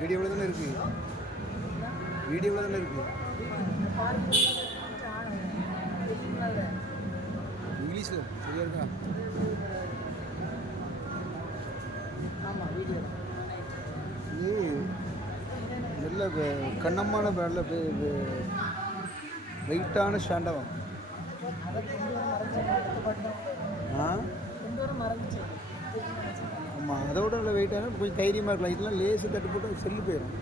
வீடியோவில் தானே இருக்குது, வீடியோவில் தானே இருக்குது. இங்கிலீஷில் சரியா இருக்கா? ஆமாம் வீடியோ இது நல்ல கண்ணமான நல்ல வெயிட்டான ஸ்டாண்டவம். ஆமாம், அதோட நல்ல வெயிட்டான கொஞ்சம் தைரியமாக இருக்கலாம். இதெல்லாம் லேசு தட்டு போட்டு செல்லு போயிடும்.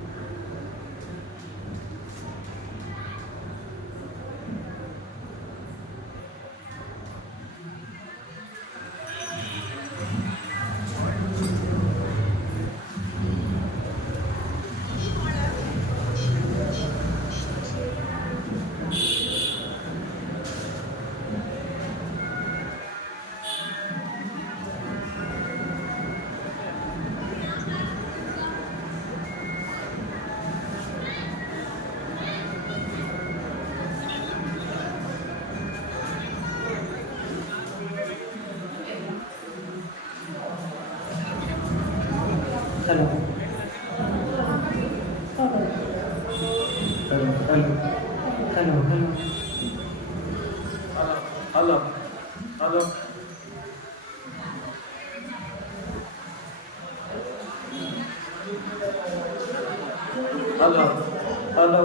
Hello. Hello. Hello. Hello. Hello. Hello. Hello.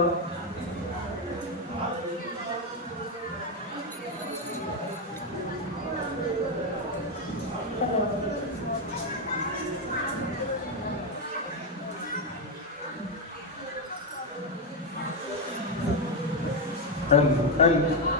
Hello. Hello.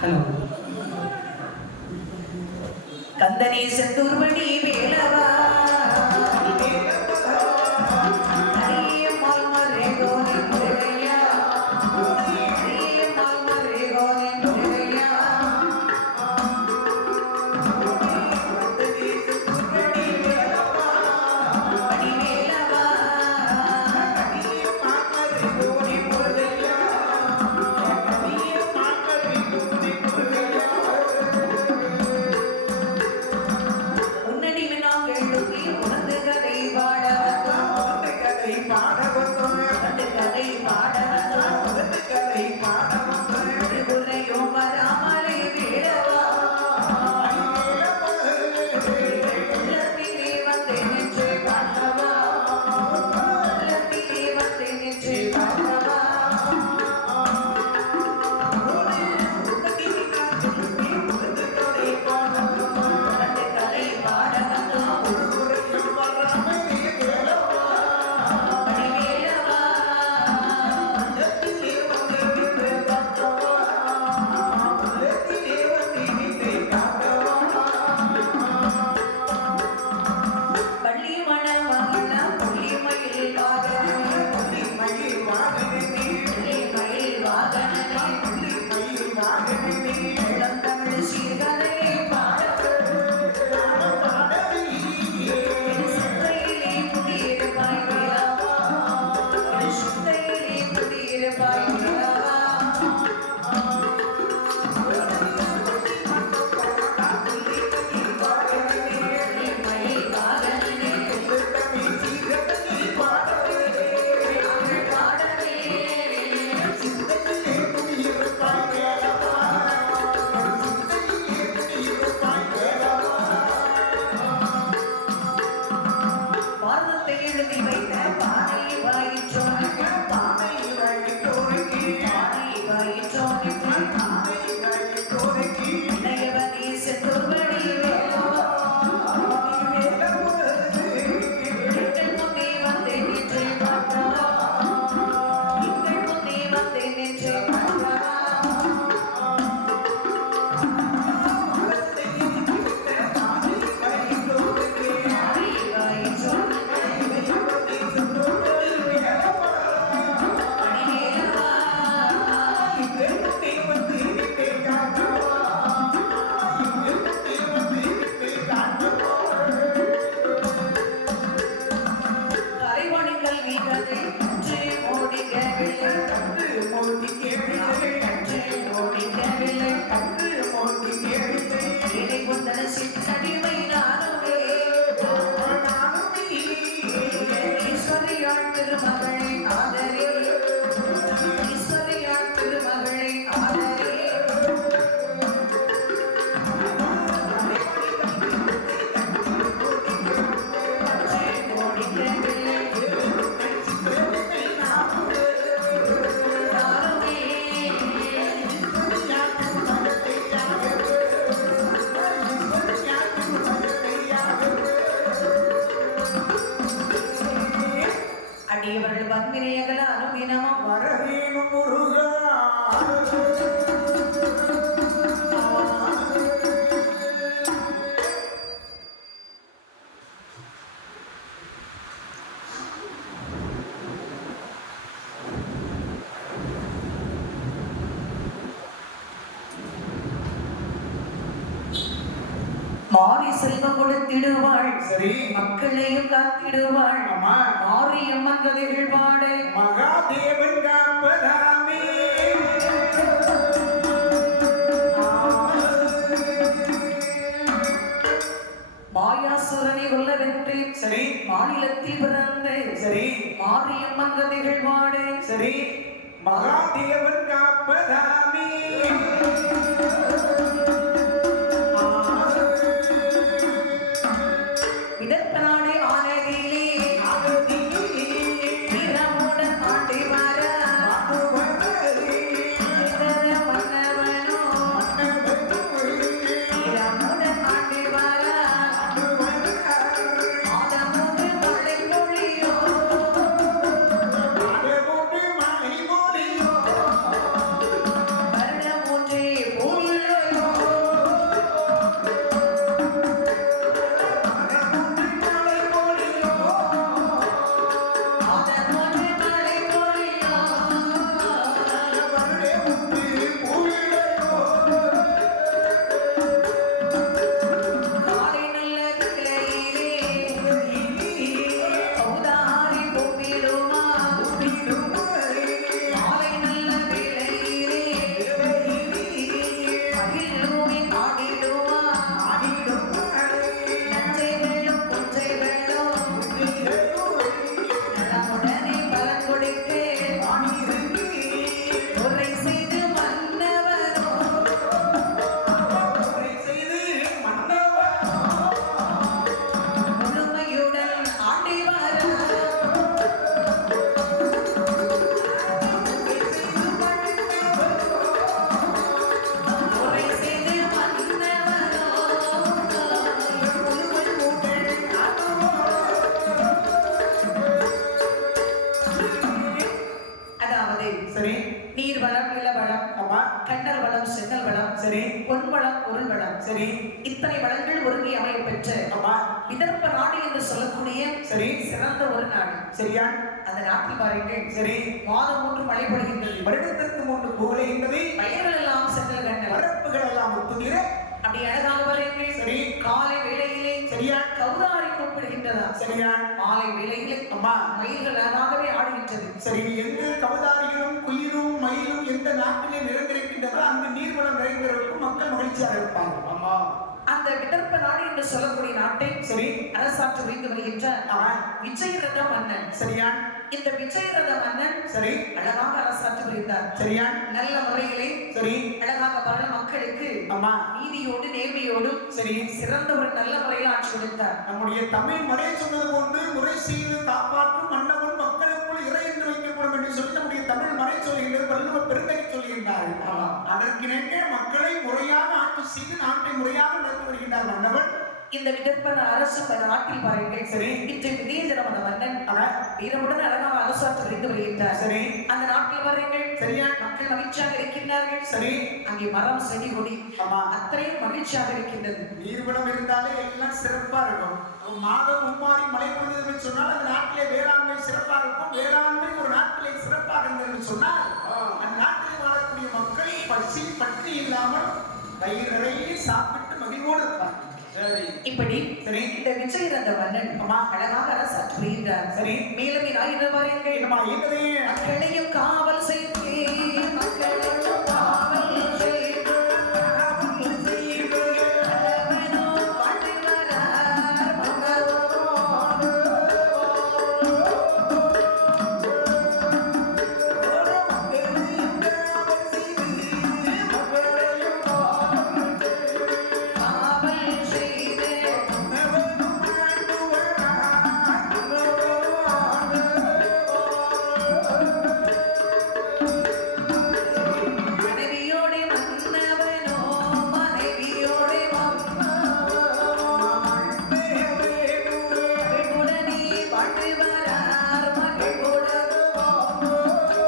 Hello கந்தனே செந்தூர்வடி வேலவா அடியவர்கள் பத்மினியர்கள் அனுதினமும் வரவேணும் முருகா மாறி செல்வம் கொடுத்திடுவாள் சரி மக்களையும் காத்திடுவாள் ஆமா மாரியம்மன் கதைகள் பாடு மகாதேவன் காப்பதாமே மாயாசுரனை கொல்ல வென்று சரி மாநிலத்தில் பிறந்து சரி மாரியம்மன் கதைகள் பாடு சரி மகாதேவன் காப்பதாமே விதற்பனாடே ஆனதிலே வீரமுடன் ஆண்டி வர மன்னவனோ வீரமுடன் ஆண்டி வர ஆதமோடு மழை பொழியோ வருடம் ஒன்றே மகிழ்வுமே ஆடிடுவான் நஞ்சைகளும் புஞ்சைகளும் நலமுடனே பலன் கொடுக்க உரை செய்து மன்னவனோ முழுமையுடன் ஆடி வர உரை செய்து மன்னவனோ அதாவது சரி நீர் வளம் நில வளம் ஆமா கண்ணல் வளம் சென்னல் வளம் சரி பொன் வளம் பொருள் வளம் சரி இத்தனை வளங்கள் ஒருங்கி அமைய பெற்ற ஆமா விதர்ப்ப நாடு என்று சொல்லக்கூடிய சரி சிறந்த ஒரு நாடு சரியா அந்த நாட்டில் பாருங்கள் சரி மாதம் 3 மழை பொழிகின்றது வருடத்திற்கு 3 புகழைகின்றது பயிர்கள் எல்லாம் சென்னல் கண்ணல் வரப்புகள் எல்லாம் ஒத்துகிற அப்படி அழகாக பாருங்கள் சரி காலை வேளையிலே சரியா கௌதாரி கூப்பிடுகின்றதா சரியா மாலை வேளையிலே அம்மா மயில்கள் அழகாகவே ஆடுகின்றது சரி எங்கு கவதாரிகளும் குயிலும் மயிலும் எந்த நாட்டிலே நிறைந்திருக்கின்றதோ அந்த நீர்வளம் நிறைந்திருக்கும் மக்கள் மகிழ்ச்சியாக இருப்பாங்க ஆமா அந்த விதர்ப்ப நாடு என்று சொல்லக்கூடிய நாட்டை சரி அரசாற்று வைத்து வருகின்ற அவன் விஜயரத மன்னன் சரியா இந்த விஜயரத மன்னன் சரி அழகாக அரசாற்று வருகிறார் சரியா நல்ல முறையிலே சரி அழகாக பல மக்களுக்கு அம்மா நீதியோடு நேர்மையோடும் சரி சிறந்த ஒரு நல்ல முறையில் ஆட்சி கொடுத்தார் நம்முடைய தமிழ் முறை சொன்னது போன்று முறை செய்து காப்பாற்றும் மன்னவன் மக்களுக்குள் இறை என்று வைக்கப்படும் என்று சொல்லி நம்முடைய தமிழ் மறை சொல்கின்றது வள்ளுவ பெருந்தகை சொல்கின்றார்கள் அதற்கிணங்க மக்களை முறையாக ஆட்சி செய்து நாட்டை முறையாக நடத்தி வருகின்றார் மன்னவன் இந்த விதர்ப்பன அரசு நாட்டில் பாருங்கள் சரி இன்று விஜயரத மன்னன் வீரமுடன் அழகாக அரசாற்று வைத்து வருகின்றார் சரி அந்த நாட்டில் பாருங்கள் சரியா மக்கள் மகிழ்ச்சியாக இருக்கின்றார்கள் சரி அங்கே மரம் செடி கொடி ஆமா அத்தனையும் மகிழ்ச்சியாக இருக்கின்றது நீர்வளம் இருந்தாலே எல்லாம் சிறப்பா இருக்கும் மாதம் மும்மாறி மழை பொழுது என்று சொன்னால் அந்த நாட்டிலே வேளாண்மை சிறப்பாக இருக்கும் வேளாண்மை ஒரு நாட்டிலே சிறப்பாக இருந்தது என்று சொன்னால் அந்த நாட்டில் வாழக்கூடிய மக்கள் பசி பற்றி இல்லாமல் வயிறு நிறைய சாப்பிட்டு மகிழ்வோடு இருப்பாங்க இப்படி சரி இந்த விஜயரத மன்னன் அழகாக அரசாற்று வருகின்றார் சரி மேலும் ஆயுத பாருங்கள் என்னமா என்னதையே மக்களையும் காவல் செய்து மக்களையும் காவல் செய்து நல்லவனோ பாட்டு வரார் மன்னவனோடு. காவல் செய்து மனைவியோடு மன்னவனோ மனைவியோடு மகளுடனே பாட்டு வரார் மகளுடன் மன்னவனோ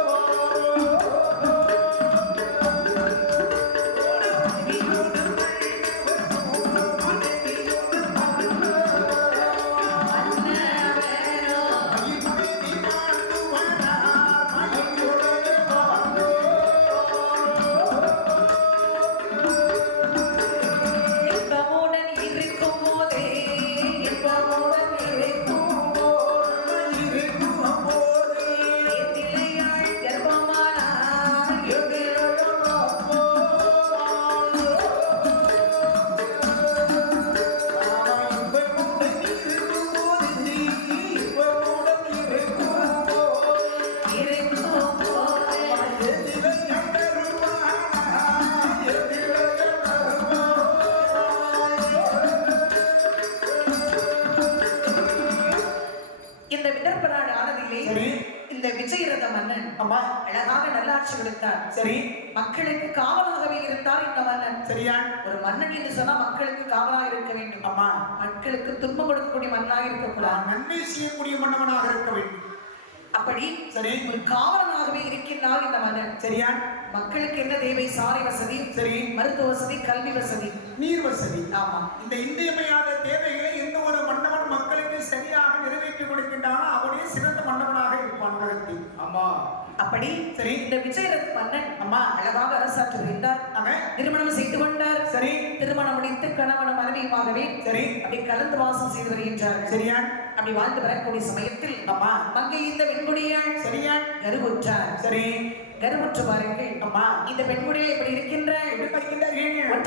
இன்பமுடன் இருக்கும் போதே இன்பமுடன் இருக்கும் போதே எத்திலையாள் கர்ப்பமானார் இருக்கும் போதே இந்த விதர்ப்ப நாடு ஆனதிலே சரி இந்த விஜயரத மன்னன் அம்மா அழகாக நல்லாட்சி கொடுத்தார் சரி மக்களுக்கு காவலாகவே இருந்தார் இந்த மன்னன் சரியா ஒரு மன்னன் என்று சொன்னா மக்களுக்கு காவலாக இருக்க வேண்டும் அம்மா மக்களுக்கு துன்பம் கொடுக்கக்கூடிய மன்னனாக இருக்கக்கூடாது நன்மை செய்யக்கூடிய மன்னவனாக இருக்க வேண்டும் அப்படி சரி ஒரு காவலனாகவே இருக்கின்றார் இந்த மன்னன் சரியா மக்களுக்கு என்ன தேவை சாலை வசதி சரி மருத்துவ வசதி கல்வி வசதி நீர் வசதி ஆமா இந்த இன்றியமையாத தேவைகளை எந்த ஒரு மன்னவன் மக்களுக்கு சரியாக நிறைவேற்றி கொடுக்கின்றானோ அவனே சிறந்த மன்னவனாக இருப்பான் உலகத்தில் அம்மா அப்படி சரி இந்த விஜயரத் மன்னன் அம்மா அழகாக அரசாற்று வருகின்றார் அவன் திருமணம் செய்து கொண்டார் சரி திருமணம் முடித்து கணவனும் மனைவியுமாகவே சரி அப்படி கலந்து வாசம் செய்து வருகின்றார் சரியா அப்படி வாழ்ந்து வரக்கூடிய சமயத்தில் அம்மா மங்கை இந்த பெண்குடியாள் சரியா கருவுற்றார் சரி கருவுற்று பாருங்கள் அம்மா இந்த பெண்குடியில் இப்படி இருக்கின்ற எப்படி படிக்கின்றார்கள்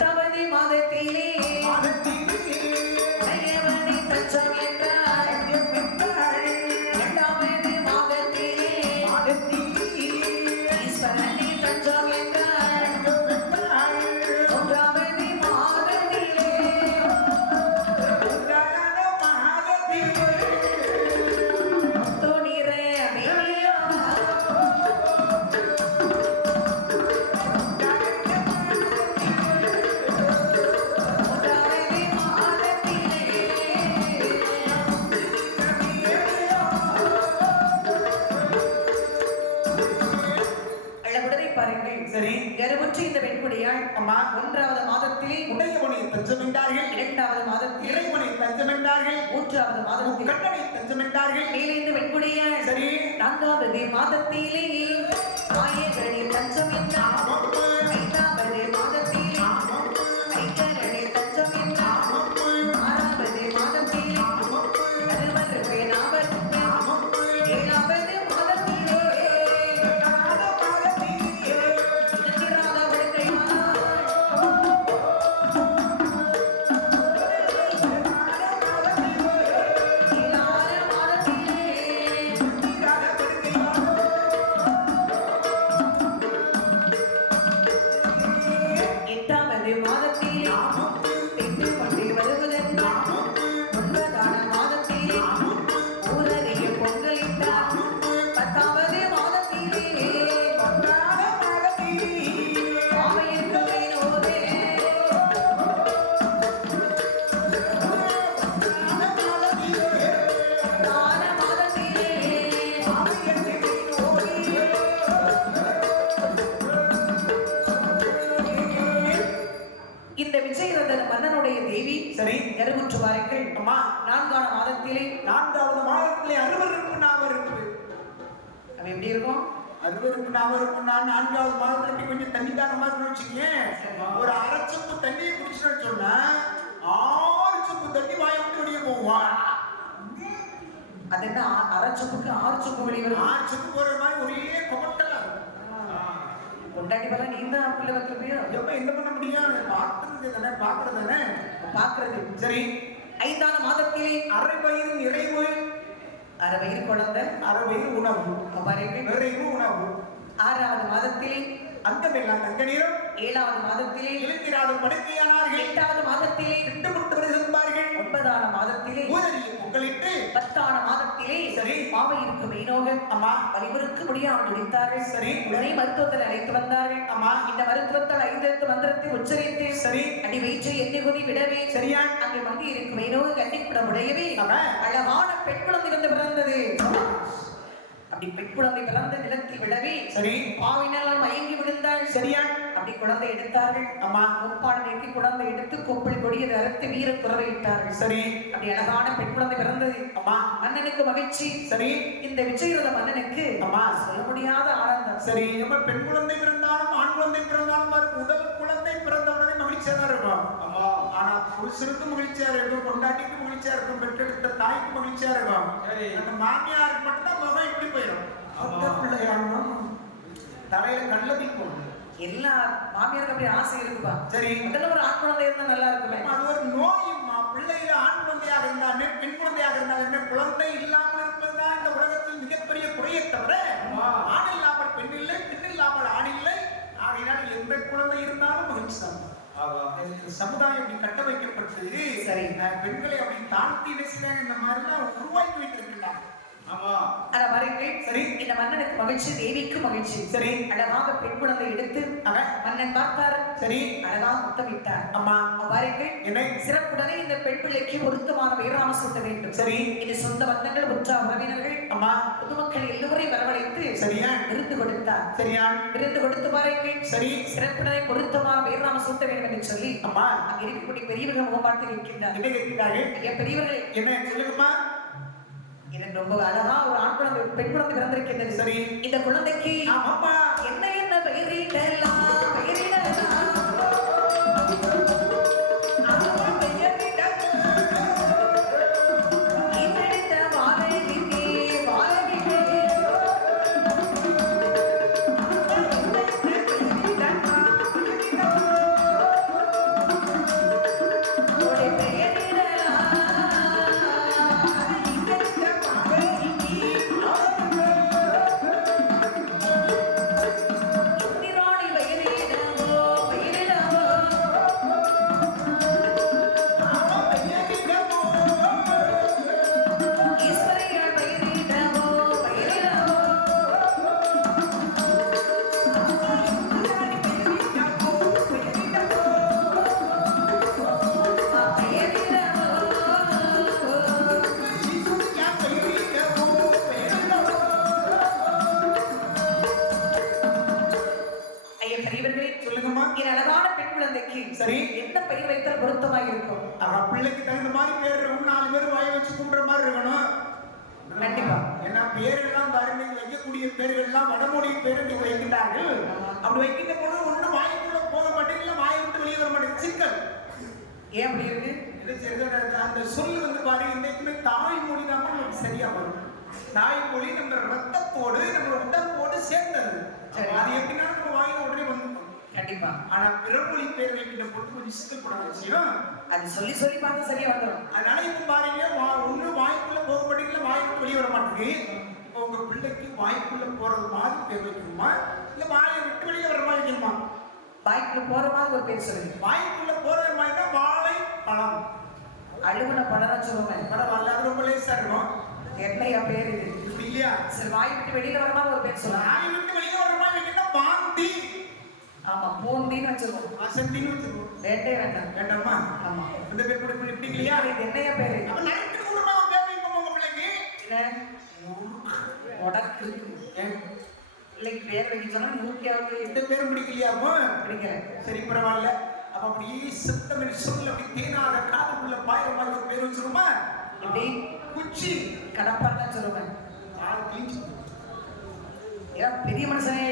ஒன்றாவது மாதத்திலே உடையவனை தஞ்சம் என்றார்கள், இரண்டாவது மாதத்திலே இறைவனை தஞ்சம் என்றார்கள், மூன்றாவது மாதத்திலே கண்ணனை தஞ்சம் என்றார்கள். மேலிருந்து வெண்குடைய சரி, நான்காவது மாதத்திலே நாயகனே தஞ்சம் என்றார். ஐந்தாவது மாதத்திலே ஐங்கரனே தஞ்சம் என்றார். ஆறாவது மாதத்திலே அறுபது நாற்பது ஏழாவது மாதத்திலே இரண்டாவது வருகையானார். ஏழாவது மாதத்திலே எட்டாவது மாதத்திலே தென்று கொண்டே வருவதென்றார். ஒன்பதான மாதத்திலே ஊரறிய பொங்கலிட்டார். பத்தாவது மாதத்திலே பாவையிற்கு வேணோரே. பத்தான மாதத்திலே இந்த விஜயரதன மன்னனுடைய தேவி சரி, கருமுற்று வாருங்கள். அம்மா, நான்கான மாதத்திலே நான்காவது மாதத்திலே அருவருப்பு நாவருப்பு. அவ எப்படி இருக்கும்? அருவருப்பு நாவருப்புன்னா நான்காவது மாதத்துல கொஞ்சம் தண்ணி தாகமா இருக்குன்னு வச்சுக்கோங்க. ஒரு அரை சொப்பு தண்ணியை குடிச்சுன்னு சொன்னா 6 சொப்பு தண்ணி வாயை விட்டு வெளியே போவான். அது என்ன அரை சொப்புக்கு 6 சொப்பு வெளியே வரும்? 6 சொப்பு போற மாதிரி ஒரே கொமட்டலா இருக்கும். கொண்டாடி பல நீ தான் பிள்ளை வைக்கிறதையோ எப்ப என்ன பண்ண முடியும்? பார்க்கறது தானே, பார்க்கறது தானே. பாக்குறது. சரி, ஐந்தான மாதத்திலே அரை வயிறு நிறைவு, அரை வயிறு குழந்தை அரை வயிறு உணவு, பாருங்கள். நிறைவு உணவு. ஆறாவது மாதத்திலே அங்கமெல்லாம் தங்க நீரும், ஏழாவது மாதத்திலே இழுத்திராத படுக்கையானார்கள், எட்டாவது மாதத்திலே திட்டமிட்டு வருகின்றார்கள். ஒன்பதான மாதத்திலே ஊதறிய பொங்கலிட்டு, பத்தான மாதத்திலே சரி, பாவையிற்கு மெய்நோக அம்மா, வலிபுறுக்கு முடியாமல் துடித்தார்கள். சரி, உடனே மருத்துவத்தில் அழைத்து வந்தார்கள். அம்மா, இந்த மருத்துவத்தால் 5 மந்திரத்தை உச்சரித்து சரி, அடி வயிற்று எண்ணெய் குதி விடவே சரியா, அங்கே மங்கி இருக்கும் மெய்நோக கண்ணிப்பட உடையவே ஆமா. அழகான பெண் குழந்தை வந்து பிறந்தது. அப்படி பெண் குழந்தை பிறந்த நிலத்தில் விடவே சரி, பாவினால் மயங்கி விழுந்தாள். சரியா, அப்படி குழந்தை எடுத்தார்கள். அம்மா, கொப்பாடு நீக்கி குழந்தை எடுத்து கொப்பில் கொடியது அறுத்து வீர குறவை இட்டார்கள். சரி, அப்படி அழகான பெண் குழந்தை பிறந்தது. அம்மா, மன்னனுக்கு மகிழ்ச்சி. சரி, இந்த விஜயரத மன்னனுக்கு அம்மா, சொல்ல முடியாத ஆனந்தம். சரி. நம்ம பெண் குழந்தை பிறந்தாலும் ஆண் குழந்தை பிறந்தாலும் பாரு, முதல் குழந்தை பிறந்த உடனே மகிழ்ச்சியா தான் இருக்கும். ஆமா. ஆனா புருஷனுக்கு மகிழ்ச்சியா இருக்கும், பொண்டாட்டிக்கு மகிழ்ச்சியா இருக்கும், பெற்றெடுத்த தாய்க்கு மகிழ்ச்சியா இருக்கும். சரி. அந்த மாமியாருக்கு மட்டும்தான் முகம் இப்படி போயிடும். ஆமா. அந்த பிள்ளையாலும் தலையில கல்லதி போடும். எல்லா மாமியாருக்கு அப்படி ஆசை இருக்குப்பா. சரி, முதல்ல ஒரு ஆண் குழந்தை இருந்தா நல்லா இருக்குமே. அது ஒரு நோயும்மா. பிள்ளையில ஆண் குழந்தையாக இருந்தாலுமே பெண் குழந்தையாக இருந்தாலுமே குழந்தை இல்லாமல் இருப்பதுதான் இந்த உலகத்தில் மிகப்பெரிய குறையை தவிர, ஆண் இல்லாமல் பெண் இல்லை, பெண் இல்லாமல் ஆண் இல்லை. ஆகையினால் எந்த குழந்தை இருந்தாலும் மகிழ்ச்சி தான். சமுதாயம் இப்படி கட்டமைக்கப்பட்டு, சரி, பெண்களை அப்படி தாழ்த்தி பேசுறாங்க. இந்த மாதிரிலாம் உருவாக்கி வைத்திருக்கிறாங்க. ஆமா. அத பாருங்கள். சரி, இந்த மன்னனுக்கு மகிழ்ச்சி, தேவிக்கு மகிழ்ச்சி. சரி, அழகாக பெண் குழந்தை எடுத்து மன்னன் பார்த்தார். சரி, அழகாக முத்தமிட்டார். அம்மா, பாருங்கள். என்ன? சிறப்புடனே இந்த பெண் பிள்ளைக்கு பொருத்தமான வீராம சூட்ட வேண்டும். சரி, இது சொந்த பந்தங்கள், உற்றார் உறவினர்கள், அம்மா, பொதுமக்கள் எல்லோரையும் வரவழைத்து சரியா, விருந்து கொடுத்தார். சரியா, விருந்து கொடுத்து பாருங்கள். சரி, சிறப்புடனே பொருத்தமான வீராம சூட்ட வேண்டும் என்று சொல்லி அம்மா, அங்க இருக்கக்கூடிய பெரியவர்கள் முகமாட்டி இருக்கின்றார். என்ன கேட்கிறார்கள்? ஐயா பெரியவர்கள், என்ன சொல்லுங்கம்மா? இது ரொம்ப அழகா ஒரு ஆண் குழந்தை, பெண் குழந்தை பிறந்திருக்கின்றது. சரி, இந்த குழந்தைக்கு ஆமாம்மா, என்ன என்ன பெயரிடலாம், பெயரிடலாம். இவனிட வாழைவிக்கே, வாழைவிக்கே. உன்னுடைய பெயரிடலாம். இந்திராணி பெயரிடலாம். பிள்ளைக்கு சரி என்ன பெயர் வைத்தால் பொருத்தமாக இருக்கும்? பிள்ளைக்கு தகுந்த மாதிரி பேர் இருக்கணும். 4 பேர் வாய வச்சு கும்பிடுற மாதிரி இருக்கணும். கண்டிப்பா. ஏன்னா பேரெல்லாம் பாருங்க, வைக்கக்கூடிய பேர்கள்லாம் வடமொழி பேர் நீங்க வைக்கின்றார்கள். அப்படி வைக்கின்ற பொழுது ஒண்ணு வாய்க்குள்ள போக மாட்டேங்குது, வாயை விட்டு வெளியே வர மாட்டேங்குது. சிக்கல் ஏன் அப்படி இருக்கு? அந்த சொல் வந்து பாருங்க, இன்னைக்குமே தாய்மொழி தான் நமக்கு சரியா வரும். தாய்மொழி நம்ம ரத்தத்தோடு நம்ம உடம்போடு சேர்ந்தது. அது எப்படின்னா நம்ம வாயில உடனே வந்து கண்டிப்பா. ஆனா பிறமொழி பேர் வைக்கின்ற பொழுது கொஞ்சம் சிக்கல்பட விஷயம். அது சொல்லி சொல்லி பார்த்து சரியா வந்துடும். அதனால இப்ப பாருங்க, ஒண்ணு வாய்க்குள்ள போக மாட்டேங்குது, வாயை விட்டு வெளியே வர மாட்டேங்குது. இப்போ உங்க பிள்ளைக்கு வாய்க்குள்ள போறது மாதிரி பேர் வைக்கணுமா, இல்ல வாயை விட்டு வெளியே வர மாதிரி வைக்கணுமா? வாய்க்குள்ள போற மாதிரி ஒரு பேர் சொல்லுங்க. வாய்க்குள்ள போறது மாதிரினா வாழை பழம். அழுகுன பழம் சொல்லுவேன். பரவாயில்ல, அது ரொம்ப லேசா இருக்கும். என்னையா பேர் இது? இல்லையா? சரி, வாய் விட்டு வெளியில வர மாதிரி ஒரு பேர் சொல்லுங்க. வாயை விட்டு வெளியே வர மாதிரி வைக்கணும்னா பாந்தி. ஆமா, பூந்தின்னு வச்சிருக்கோம். அசந்தின்னு வச்சிருக்கோம். வேண்டாம். வேண்டாமா? ஆமா. இந்த பேர் கூட இப்படி இல்லையா? இது என்னையா பேரு? அப்ப நறுக்கு குடுமா பேர் வைப்போம் உங்க பிள்ளைக்கு. உடக்கு பிள்ளைக்கு பேர் வைக்க சொன்னா நூக்கியாவது இந்த பேரும் பிடிக்கலையா? பிடிக்கல. சரி பரவாயில்ல. அப்ப அப்படியே சத்தமிழ் சொல் அப்படி தேனாத காதுக்குள்ள பாயிர மாதிரி ஒரு பேர் வச்சிருமா? எப்படி? குச்சி கடப்பான்னு சொல்லுவேன். ஆள் கிழிச்சு ஏன் பெரிய மனுஷனே?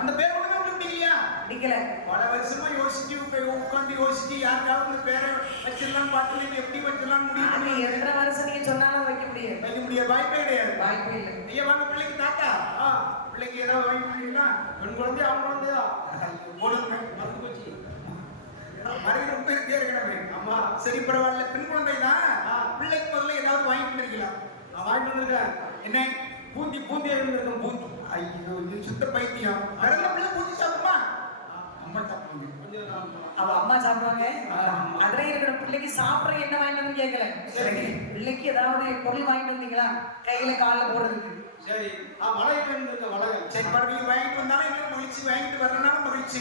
அந்த பேர் ஒண்ணுமே உங்களுக்கு பிடிக்கலையா? பிடிக்கல. பல வருஷமா யோசிச்சு உட்காந்து யோசிச்சு யாருக்காவது இந்த பேரை வச்சிடலாம் பார்த்து எப்படி வச்சிடலாம் முடியும். அது 2.5 வருஷம் நீங்க சொன்னாலும் வைக்க முடியாது. வைக்க முடியாது, வாய்ப்பே கிடையாது. வாய்ப்பே இல்லை. ஐயா வாங்க பிள்ளைக்கு தாத்தா, பிள்ளைக்கு ஏதாவது வாங்கி கொடுத்தீங்களா? பெண் குழந்தையா அவன் குழந்தையா? போடுங்க மறந்து போச்சு. மறைவு ரொம்ப இருக்கே இருக்கணுமே. ஆமா சரி பரவாயில்ல, பெண் குழந்தை தான். பிள்ளைக்கு முதல்ல ஏதாவது வாங்கி பண்ணிருக்கலாம். நான் வாங்கிட்டு வந்திருக்கேன். என்ன? பூந்தி பூந்தி இருக்கும். பூந்தி. ஐயோ இது சுத்த பைத்தியம். அதெல்லாம் பிள்ளை பூந்தி சாப்பிடுமா? அம்மா சாப்பிடுவாங்க. அவ அம்மா சாப்பிடுவாங்க. அதுல இருக்கிற பிள்ளைக்கு சாப்பிட்ற என்ன வாங்கிட்டு கேட்கல. சரி, பிள்ளைக்கு ஏதாவது பொருள் வாங்கிட்டு வந்தீங்களா? கையில காலில் போடுறதுக்கு. சரி வளை இருக்க வளை. சரி பரவாயில்ல, வாங்கிட்டு வந்தாலும் எங்களுக்கு மகிழ்ச்சி, வாங்கிட்டு வரனாலும் மகிழ்ச்சி.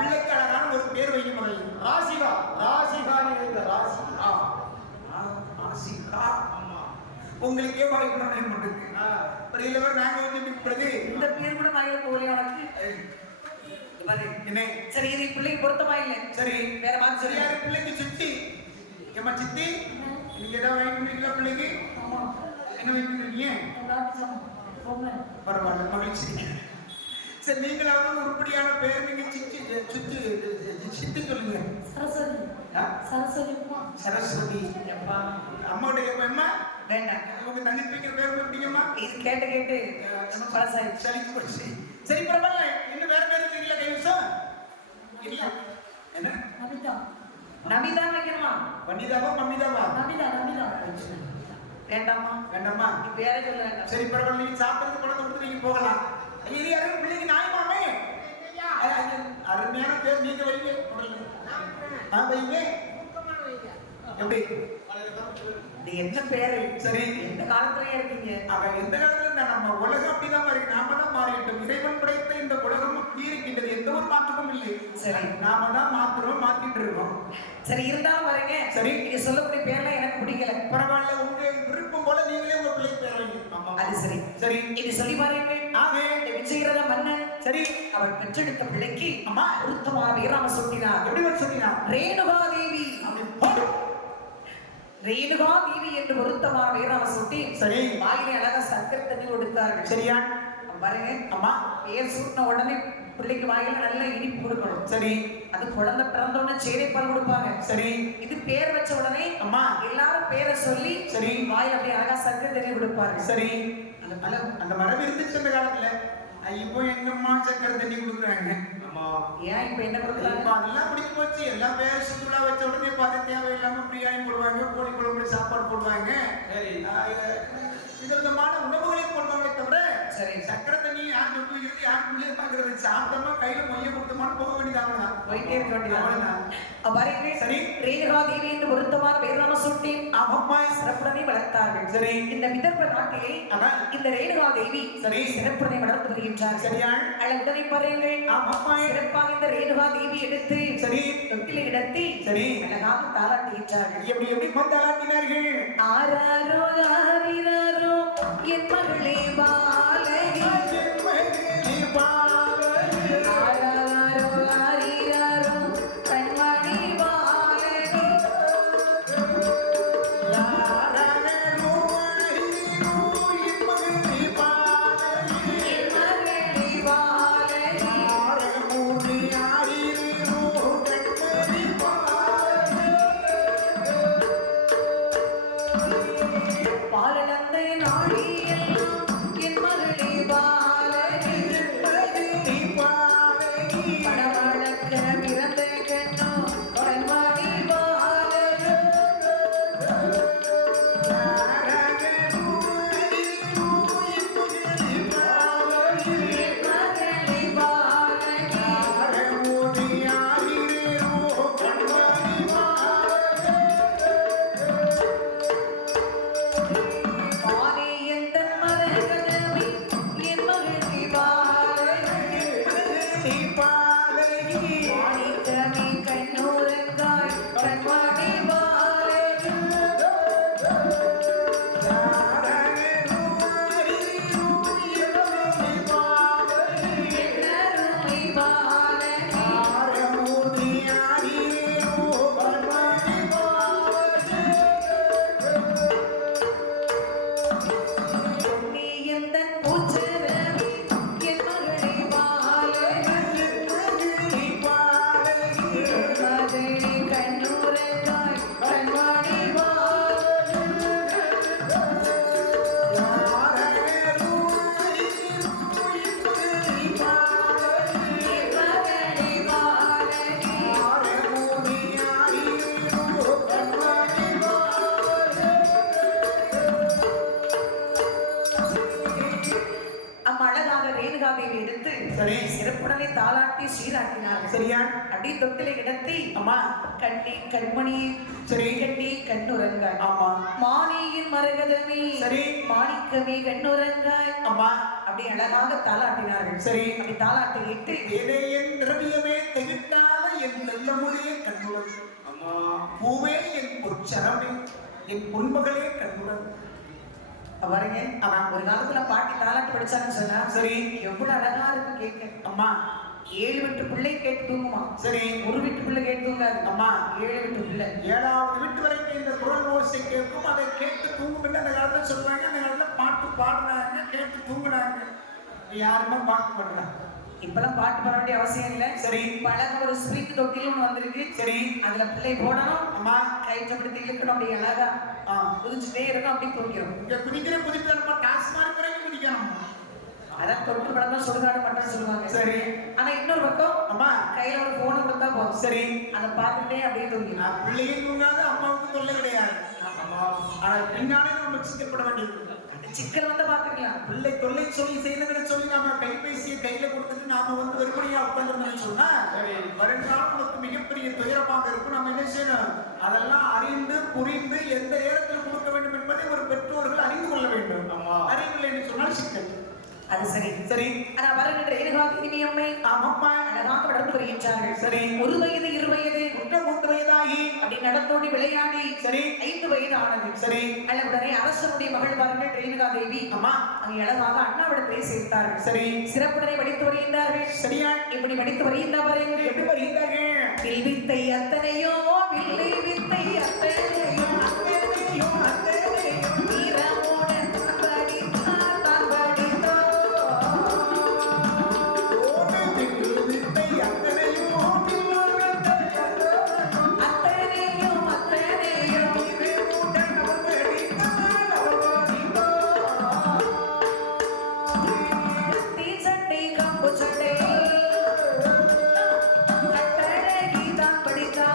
பிள்ளைக்கு அழகான ஒரு பேர் வைக்க முதல்ல. ராசிகா. ராசிகா நீங்க ராசி. ராசிகா. ஆமா உங்களுக்கே வாய்க்கணும் ஏற்பட்டிருக்கு. ஒரு நாங்க வந்து இப்படி இந்த பேர் கூட வாயில போகலையா உனக்கு? என்ன? சரி, இது பிள்ளைக்கு பொருத்தமா இல்லை. சரி வேற மாதிரி சொல்லி. யாரு பிள்ளைக்கு சித்தி? ஏமா சித்தி, நீங்க ஏதாவது வாங்கி கொடுத்தீங்களா பிள்ளைக்கு? என்ன வாங்கி கொடுத்தீங்க? பரவாயில்ல, மகிழ்ச்சி. சரி நீங்களாவது உருப்படியான பேர் நீங்க சித்தி சொல்லுங்க. சரஸ்வதி. அம்மாவுடைய எப்ப வேண்டாம். உங்க தங்கச்சி வைக்கிற பேர் எப்படிங்கம்மா? இது கேட்டு கேட்டு நம்ம பழசாயிடுச்சு. சலிச்சு போச்சு. சரி பரவாயில்ல, இன்னும் வேற பேர் தெரியல கைவிசம் இல்ல. என்ன? நமிதா வைக்கணுமா? வனிதாவா மம்மிதாவா? வேண்டாமா? வேண்டாமா? பேர சொல்ல வேண்டாம். சரி பரவாயில்ல, நீங்க சாப்பிடுறது பணத்தை கொடுத்து நீங்க போகலாம். இது யாரும் பிள்ளைக்கு நாயமாமே அருமையான பேர் நீங்க வைங்க. வைங்க. எப்படி? நீ என்ன பேரு? சரி எந்த காலத்துலயே இருக்கீங்க? அவன் எந்த காலத்துல நம்ம உலகம் அப்படிதான் இருக்கு. நாம தான் மாறிட்டோம். இறைவன் படைத்த இந்த உலகமும் இருக்கின்றது, எந்த ஒரு மாற்றமும் இல்லை. சரி, நாம தான் மாத்துறோம், மாத்திட்டு இருக்கோம். சரி இருந்தாலும் பாருங்க. சரி, நீங்க சொல்லக்கூடிய பேர்ல எனக்கு பிடிக்கல. பரவாயில்ல, உங்க விருப்பம் போல நீங்களே உங்க பிள்ளை பேர் வைங்க. அது சரி. சரி இது சொல்லி பாருங்க. விஜயரத மன்னன் சரி அவள் பெற்றெடுத்த பிள்ளைக்கு அம்மா பொருத்தமான வீராம சொன்னார். எப்படி சொன்னா? ரேணுகா தேவி. ரேணுகா தேவி என்று பொருத்தமான வீராம சொட்டி சரி வாயிலே அழகா சர்க்கரை தண்ணி கொடுத்தார்கள். சரியா? பாருங்க அம்மா, பேர் சூட்டின உடனே பிள்ளைக்கு வாயில நல்ல இனிப்பு கொடுக்கணும். சரி அது குழந்தை பிறந்த உடனே சேரைப்பால் கொடுப்பாங்க. சரி இது பேர் வச்ச உடனே அம்மா எல்லாரும் பேரை சொல்லி சரி வாயில அப்படியே அழகா சர்க்கரை தண்ணி கொடுப்பாங்க. சரி அந்த மரபு இருந்துச்சு அந்த காலத்துல. இப்போ எங்கம்மா சக்கரை தண்ணி கொடுக்குறாங்க. ஏன் இப்ப என்ன கொடுக்குறாங்க? அதெல்லாம் முடிஞ்சு போச்சு. எல்லாம் பேர சுற்றுலா வச்ச உடனே பார்த்து தேவையில்லாம பிரியாணி போடுவாங்க, கோழி குழம்பு சாப்பாடு போடுவாங்க, விதவிதமான உணவுகளையும் போடுவாங்க. தவிர சரி சக்கரை தண்ணி யார் சொல்லுறது, யார் பிள்ளைய பாக்குறது, சாப்பிட்டோமா கையில மொய்ய கொடுத்தோமான்னு போக வேண்டியதாங்க, போயிட்டே இருக்க வேண்டியதான். சரி ரேணுகா தேவி என்று பொருத்தமான பேராம சூட்டி அம்மா சிறப்புடனே வளர்த்தார்கள். சரி இந்த விதர்ப்ப நாட்டிலே இந்த ரேணுகா தேவி சரி சிறப்புடனே வளர்த்து வருகின்றார். சரியா? அழகுடனே பாருங்கள். சிறப்பாக இந்த ரேணுகா தேவி எடுத்து சரி தொட்டிலை இடத்தி சரி அழகாக தாளாட்டுகின்றார்கள். எப்படி எப்படி தாளாட்டினார்கள்? ஆராரோ ஆரிராரோ என் மகளே பாலகி, ஆராரோ ஆரிராரோ கண்ணி சிறப்புடனே தாளாட்டி சீராட்டினார்கள். சரியா? அப்படி தொட்டிலை கிடத்தி அம்மா கண்ணி கண்மணி சரி கண்ணி கண்ணுறங்காய். ஆமா மானியின் மரகதமே சரி மாணிக்கமே கண்ணுறங்காய். அம்மா அப்படி அழகாக தாளாட்டினார்கள். சரி அப்படி தாளாட்டி கேட்டு ஏதே என் திரவியமே திகட்டாத என் நல்லமுடைய கண்ணுடன் அம்மா பூவே என் பொற்சரமே என் பொன்மகளே கண்ணுடன் பாருங்க. அவன் ஒரு காலத்துல பாட்டி தாளாட்டு படிச்சான்னு சொன்னா சரி எவ்வளவு அழகா இருக்கு கேட்க. அம்மா 7 வீட்டு பிள்ளை கேட்டு தூங்குமா. சரி ஒரு வீட்டு பிள்ளை கேட்டு தூங்காது. அம்மா 7 வீட்டு பிள்ளை 7வது வீட்டு வரைக்கும் இந்த குரல் ஓசை கேட்கும். அதை கேட்டு தூங்கும் என்று அந்த காலத்துல சொல்றாங்க. அந்த காலத்துல பாட்டு பாடுறாங்க, கேட்டு தூங்குறாங்க. யாருமே பாட்டு பாடுறாங்க. இப்பெல்லாம் பாட்டு பாட வேண்டிய அவசியம் இல்லை. சரி பழக ஒரு ஸ்பிரிட் தொட்டிலும் வந்திருக்கு. சரி அதுல பிள்ளை போடணும். அம்மா கயிற்றை பிடித்து இழுக்கணும். அப்படி அழகா குதிச்சுட்டே இருக்கும். அப்படி தூங்கிடும். இங்க குதிக்கிற குதிப்பு நம்ம டாஸ்மார்க் வரைக்கும் குதிக்கணும். அதான் தொட்டு படம் சுடுகாடு மட்டும் சொல்லுவாங்க. சரி ஆனா இன்னொரு பக்கம் அம்மா கையில ஒரு போனை கொடுத்தா போதும். சரி அதை பார்த்துட்டே அப்படியே தூங்கிடும். பிள்ளையும் தூங்காது, அம்மாவுக்கும் தொல்லை கிடையாது. ஆனால் பின்னாலே நம்ம சிக்கப்பட வேண்டியது. சிக்கல் வந்து பாத்துக்கலாம். பிள்ளை தொல்லை சொல்லி செய்யணும்னு சொல்லி நாம கைபேசியை கையில கொடுத்துட்டு நாம வந்து வெறுமனையா உட்கார்ந்து சொன்னா வருங்காலம் நமக்கு மிகப்பெரிய துயரமாக இருக்கும். நம்ம என்ன செய்யணும்? அதெல்லாம் அறிந்து புரிந்து எந்த நேரத்தில் கொடுக்க வேண்டும் என்பதை ஒரு பெற்றோர்கள் அறிந்து கொள்ள வேண்டும். அறிவில்லை என்று சொன்னால் சிக்கல். அது சரி. சரி ஆனா வருகின்ற ஏகாதினி அம்மை ஆமாப்பா அழகாக நடந்து வருகின்றார்கள். சரி 1 வயது 2 வயது 3 வயதாகி அப்படி நடந்தோடி விளையாடி சரி 5 வயது ஆனது. சரி அழகுடனே அரசனுடைய மகள் பாருங்கள் ரேணுகா தேவி அம்மா அங்கே அழகாக அண்ணாவிடத்தை சேர்த்தார்கள். சரி சிறப்புடனே படித்து வருகின்றார்கள். சரியா இப்படி படித்து வருகின்றார்கள். எப்படி வருகிறார்கள்? வில் வித்தை அத்தனையோ வில்லை வித்தை அத்தனையோ அத்தனையோ அத்தனையோ வீரமோட தான் படித்தோ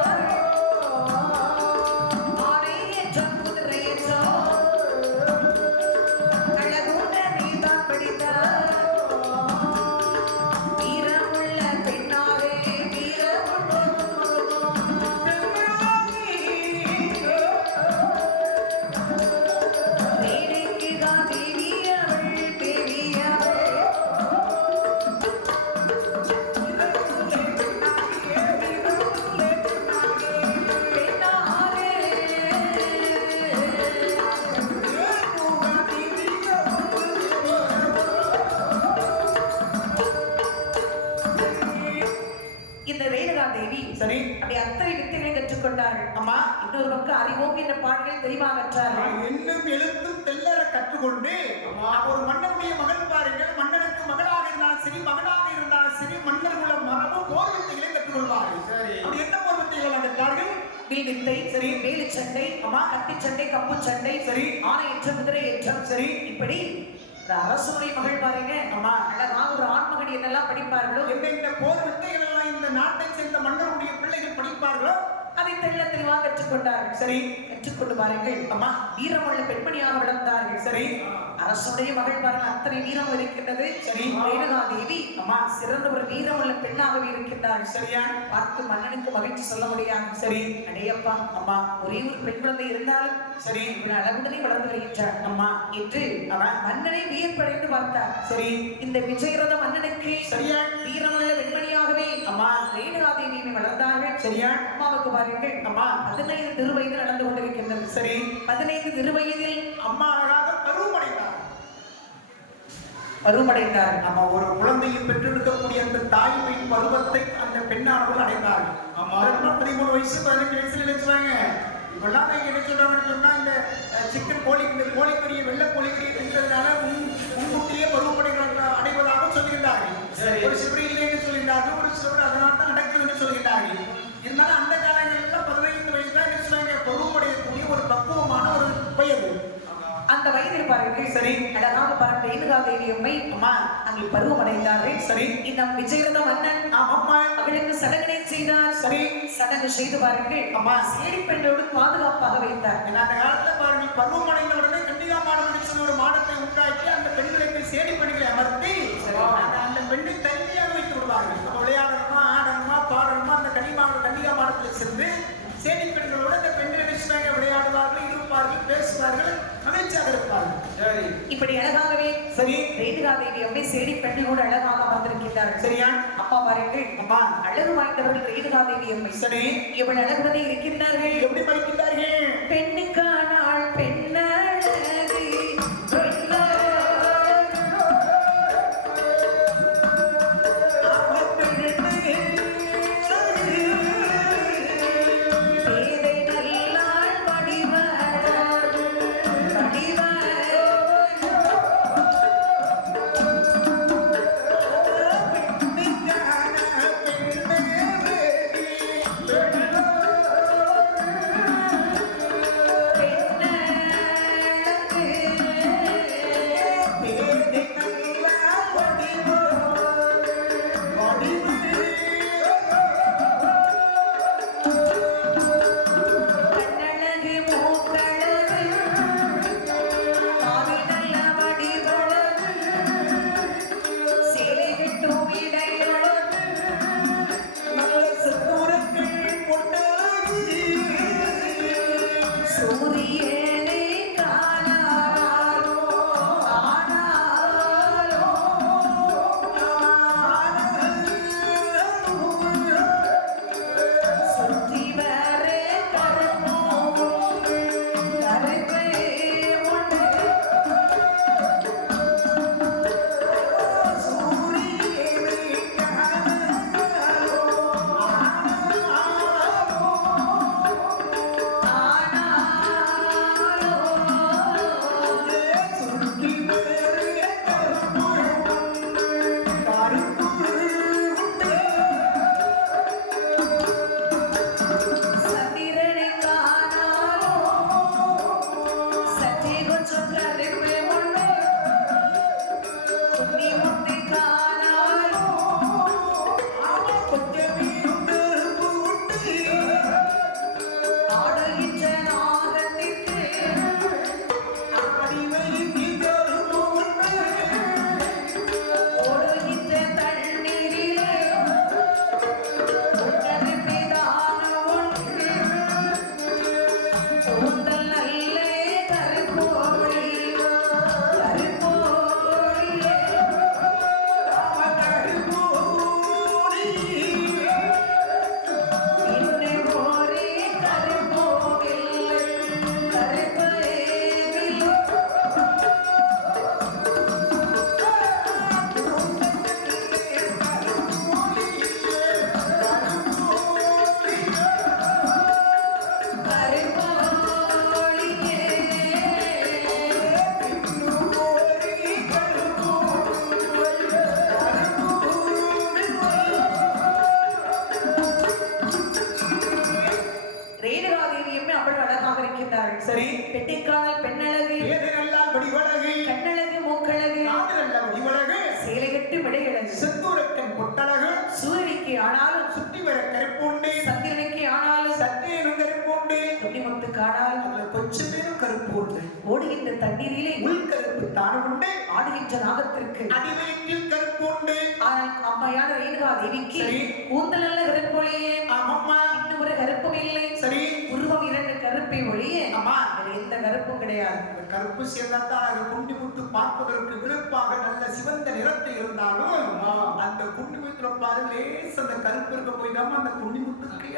சரி அப்படி அத்தனை வித்தைகளை கற்றுக்கொண்டார்கள். அம்மா இன்னொரு பக்கம் அறிவோம் என்ற பாடல்களை தெரியுமா கற்றார்கள். என்னும் எழுத்தும் தெல்லற கற்றுக்கொண்டு ஒரு மன்னனுடைய மகள் பாருங்கள். மன்னனுக்கு மகளாக இருந்தாலும் சரி மகனாக இருந்தாலும் சரி மன்னர் உள்ள மரபும் போர் வித்தைகளை கற்றுக்கொள்வார்கள். அப்படி என்ன போர் வித்தைகள் கற்றார்கள்? வில் வித்தை சரி, வேலு சண்டை, அம்மா கத்தி சண்டை, கம்பு சண்டை சரி, ஆனை ஏற்றம், குதிரை ஏற்றம் சரி. இப்படி இந்த அரசுடைய மகள் பாருங்க. அம்மா அழகாக ஒரு ஆண்மகன் என்னெல்லாம் படிப்பார்களோ இந்த போர் வித்தைகள் எல்லாம் இந்த நாட்டை சேர்ந்த மன்னருடைய பிள்ளைகள் படிப்பார்களோ அதை தெல்ல தெளிவாக கற்றுக்கொண்டார்கள். சரி கற்றுக்கொண்டு பாருங்கள். அம்மா வீரமுள்ள பெண்மணியாக வளர்ந்தார்கள். சரி அரசுடைய மகள் பாருங்கள் அத்தனை வீரம் இருக்கின்றது. சரி ரேணுகா தேவி அம்மா சிறந்த ஒரு வீரமுள்ள பெண்ணாகவே இருக்கின்றார்கள். சரியா பார்த்து மன்னனுக்கு மகிழ்ச்சி சொல்ல முடியாது. சரி அடையப்பா அம்மா ஒரே ஒரு பெண் குழந்தை இருந்தாலும் சரி இவள் அழகுடனே வளர்ந்து வருகின்றார் அம்மா என்று அவன் மன்னனை வியப்படைந்து பார்த்தார். சரி இந்த விஜயரத மன்னனுக்கு சரியா வீரமுள்ள பெண்மணியாகவே அம்மா ரேணுகா தேவி வளர்ந்தார்கள். சரியா அம்மாவுக்கு பாருங்கள் அம்மா 15 திருவயதில் நடந்து கொண்டிருக்கின்றது. சரி 15 திருவயதில் அம்மா அழகாக பருவமடைந்தார். அம்மா ஒரு குழந்தையை பெற்றெடுக்கக்கூடிய அந்த தாய்மையின் பருவத்தை அந்த பெண்ணானவர்கள் அடைந்தார்கள். 13 வயசு 15 வயசுல நினைச்சுவாங்க. இப்பெல்லாம் நீங்க என்ன சொல்றாங்கன்னு சொன்னா இந்த சிக்கன் கோழிக்கறியை வெள்ளை கோழிக்கறியை தின்றதுனால முன்கூட்டியே அடைவதாக சொல்லுகிறார்கள். ஒரு சிவரி இல்லைன்னு சொல்லுகிறார்கள், ஒரு சிவர் அதனால தான் நடக்குதுன்னு சொல்லுகிறார்கள். இருந்தாலும் அந்த காலங்களில் 15 வயசு தான் என்ன சொல்லுவாங்க பருவமடையக்கூடிய ஒரு பக்குவமான ஒரு வயது. அந்த வயதில் பாருங்கள். சரி அழகாக பாருங்கள் ரேணுகா தேவி அம்மை அம்மா அங்கே பருவமடைந்தார்கள். சரி இந்த விஜயரத மன்னன் அம்மா அவளுக்கு சடங்கனை செய்தார். சரி சடங்கு செய்து பாருங்கள் அம்மா சேடி பெண்ணோடு பாதுகாப்பாக வைத்தார். அந்த காலத்துல பாருங்கள் பருவமடைந்த உடனே கன்னிகா மாடம் சொல்லி ஒரு மாடத்தை உண்டாக்கி அந்த பெண்களுக்கு சேடி பெண்களை அமர்த்தி அந்த அந்த பெண்ணை தனிமையாக வைத்து விடுவார்கள். அப்ப விளையாடணுமா, ஆடணுமா, பாடணுமா, அந்த கன்னிகா மாடத்தில் சென்று சேனி பெண்களோடு அந்த பெண்கள் நினைச்சாங்க விளையாடுவார்கள், இருப்பார்கள், பேசுவார்கள், மகிழ்ச்சியாக இருப்பார்கள். சரி. இப்படி அழகாகவே சரி. ரேணுகா தேவி அப்படியே சேடி பெண்களோடு அழகாக அமர்ந்திருக்கின்றார்கள். சரியா? அப்பா பாருங்கள், அம்மா அழகு வாய்ந்தவர்கள் ரேணுகா தேவி அம்மை. சரி. இவள் அழகுடனே இருக்கின்றார்கள். எப்படி படிக்கின்றார்கள்? பெண்ணுக்கானாள் பெண்ணழகு சரி. பெட்டிக்கானல் பெண்ணழகு, ஏதெல்லாம் வடிவழகு, கண்ணழகு, மூக்கழகு, காதலல்ல வடிவழகு, சேலை கட்டு விடையழகு, செந்தூரக்கன் பொட்டழகு, சூரியனுக்கு ஆனாலும் சுற்றி வர கருப்புண்டு, சந்திரனுக்கு ஆனாலும் சற்றேனும் கருப்புண்டு, துணிமுத்துக்கு ஆனாலும் அதுல கொஞ்சம் பேரும் கருப்பு உண்டு. ஓடுகின்ற தண்ணீரிலே உள் கருப்பு தானும் உண்டு, ஆடுகின்ற நாகத்திற்கு அடிவயிற்றில் கருப்பு உண்டு. ஆனால் அம்மையான ரேணுகா தேவிக்கு சரி. கூந்தல் நல்ல கருப்பொழியே, ஆமாம்மா. இன்னும் ஒரு கருப்பும் இல்லை. சரி. உருவம் 2 கருப்பை ஒழிய ஆமா. வேற எந்த கருப்பும் கிடையாது. அந்த கருப்பு சேர்ந்தால் அது குண்டிமுத்து பார்ப்பதற்கு விழுப்பாக நல்ல சிவந்த நிறத்தில் இருந்தாலும் அந்த குண்டிமுத்துல பாரு லேஸ் அந்த கருப்பு இருக்க போய் தான் அந்த குண்டிமுத்துக்கு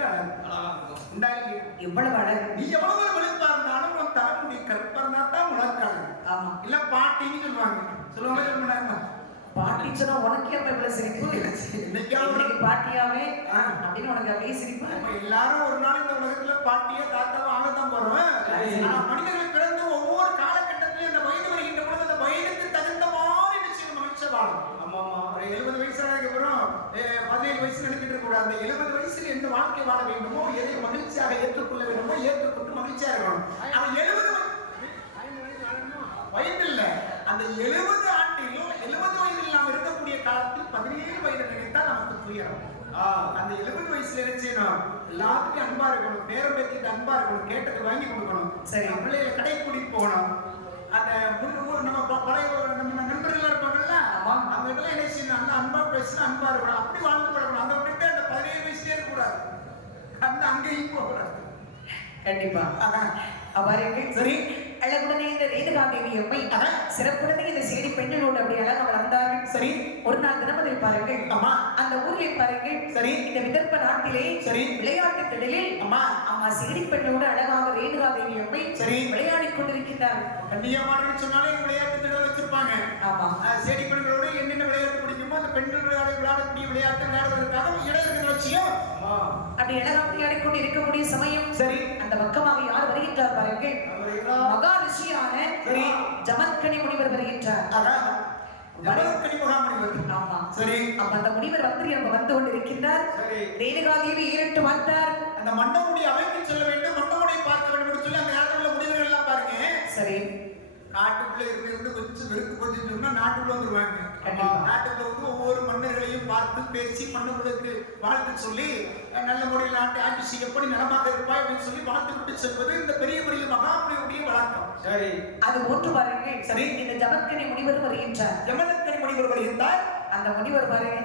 உண்டாகி எவ்வளவு அழகு. நீ எவ்வளவு வெளுப்பா இருந்தாலும் உன் தலைமுடி கருப்பா இருந்தா தான் உனக்கு அழகு. ஆமா. இல்ல பாட்டின்னு சொல்லுவாங்க. பாட்டி சொன்னா உனக்கே அப்ப இவ்வளவு சிரிப்பு. இன்னைக்கு பாட்டியாவே அப்படின்னு உனக்கு அப்படியே சிரிப்பு. எல்லாரும் ஒரு நாள் இந்த உலகத்துல பாட்டியே தாத்தாவும் ஆகத்தான் போறோம். ஆனா மனிதர்கள் பிறந்து ஒவ்வொரு காலகட்டத்திலும் இந்த வயது வருகின்ற பொழுது அந்த வயதுக்கு தகுந்த மாதிரி நிச்சயம் மகிழ்ச்சி வாழும். ஆமா ஆமா. ஒரு 70 வயசு அப்புறம் 17 வயசு நினைக்கிட்டு இருக்க கூடாது. அந்த 70 வயசுல எந்த வாழ்க்கை வாழ வேண்டுமோ, எதை மகிழ்ச்சியாக ஏற்றுக்கொள்ள வேண்டுமோ ஏற்றுக்கொண்டு மகிழ்ச்சியா இருக்கணும். அவன் 70 வயது இல்ல, அந்த 70 ஆண்டிலும் 70 வயதில் நாம் இருக்கக்கூடிய காலத்தில் 17 வயது நினைத்தால் நமக்கு துயரம். அந்த 70 வயசுல என்ன செய்யணும்? எல்லாத்துக்கும் அன்பா இருக்கணும், பேரம் பேத்திட்டு அன்பா இருக்கணும், கேட்டது வாங்கி கொடுக்கணும். சரி, பிள்ளைகளை கடை கூட்டிட்டு போகணும். அந்த நம்ம பழைய நம்ம நண்பர்கள் இருப்பாங்கல்ல, அவங்க அவங்க கிட்ட என்ன செய்யணும், அந்த அன்பா பேசினா அன்பா இருக்கணும், அப்படி வாழ்ந்து பழகணும். அதை விட்டுட்டு அந்த 17 வயசுலயே இருக்கக்கூடாது, அந்த அங்கேயும் போகக்கூடாது. கண்டிப்பா அவ்வாறு சரி. அழகுடனே இந்த ரேணுகா தேவி அம்மை சிறப்புடனே இந்த சேடி பெண்களோடு அப்படி அழகா வளர்ந்தார்கள். சரி, ஒரு நாள் தினமதில் பாருங்கள் அம்மா, அந்த ஊரில் பாருங்கள் சரி, இந்த விதர்ப்ப நாட்டிலே சரி விளையாட்டு திடலில் அம்மா அம்மா சேடி பெண்ணோடு அழகாக ரேணுகா தேவி அம்மை சரி விளையாடி கொண்டிருக்கிறார். கண்ணியமானு சொன்னாலே விளையாட்டு திடல் வச்சிருப்பாங்க. ஆமா, சேடி பெண்களோடு என்னென்ன விளையாட்டு பிடிக்குமோ அந்த பெண்கள் விளையாடக்கூடிய விளையாட்டு விளையாடுவதற்காக இடம் இருக்கிற வச்சியும் அப்படி அழகா விளையாடி கொண்டு இருக்கக்கூடிய சமயம் சரி அந்த பக்கமாக யார் வருகின்றார் பாருங்கள், மகா ரிஷியான சரி ஜமத்கனி முனிவர் வருகின்றார். ஜமத்கனி மகாமுனிவர். ஆமா சரி, அப்ப அந்த முனிவர் வந்து கொண்டிருக்கின்றார். ரேணுகா தேவி ஏறிட்டு வந்தார். அந்த மண்டபமுடி அவைக்கு செல்ல வேண்டும், மண்டபமுடி பார்க்க வேண்டும் என்று சொல்லி அந்த யாத்திரையில முனிவர்கள் எல்லாம் பாருங்க சரி காட்டுக்குள்ள இருந்து கொஞ்சம் வெறுத்து கொஞ்சம் சொன்னா நாட்டுக்குள்ள வந்துருவாங்க. நாட்டுக்குள்ள வந்து ஒவ்வொரு மன்னர்களையும் பார்த்து பேசி மன்னர்களுக்கு வாழ்த்து சொல்லி நல்ல முறையில் நாட்டை ஆட்சி செய்ய எப்படி நலமாக இருப்பாய் அப்படின்னு சொல்லி வாழ்த்து விட்டு செல்வது இந்த பெரிய பெரிய மகாமுனியுடைய வழக்கம். சரி, அது போன்று பாருங்க. சரி, இந்த ஜமத்கனி முனிவர் வருகின்றார். ஜமத்கனி முனிவர் வருகின்றார். அந்த முனிவர் பாருங்க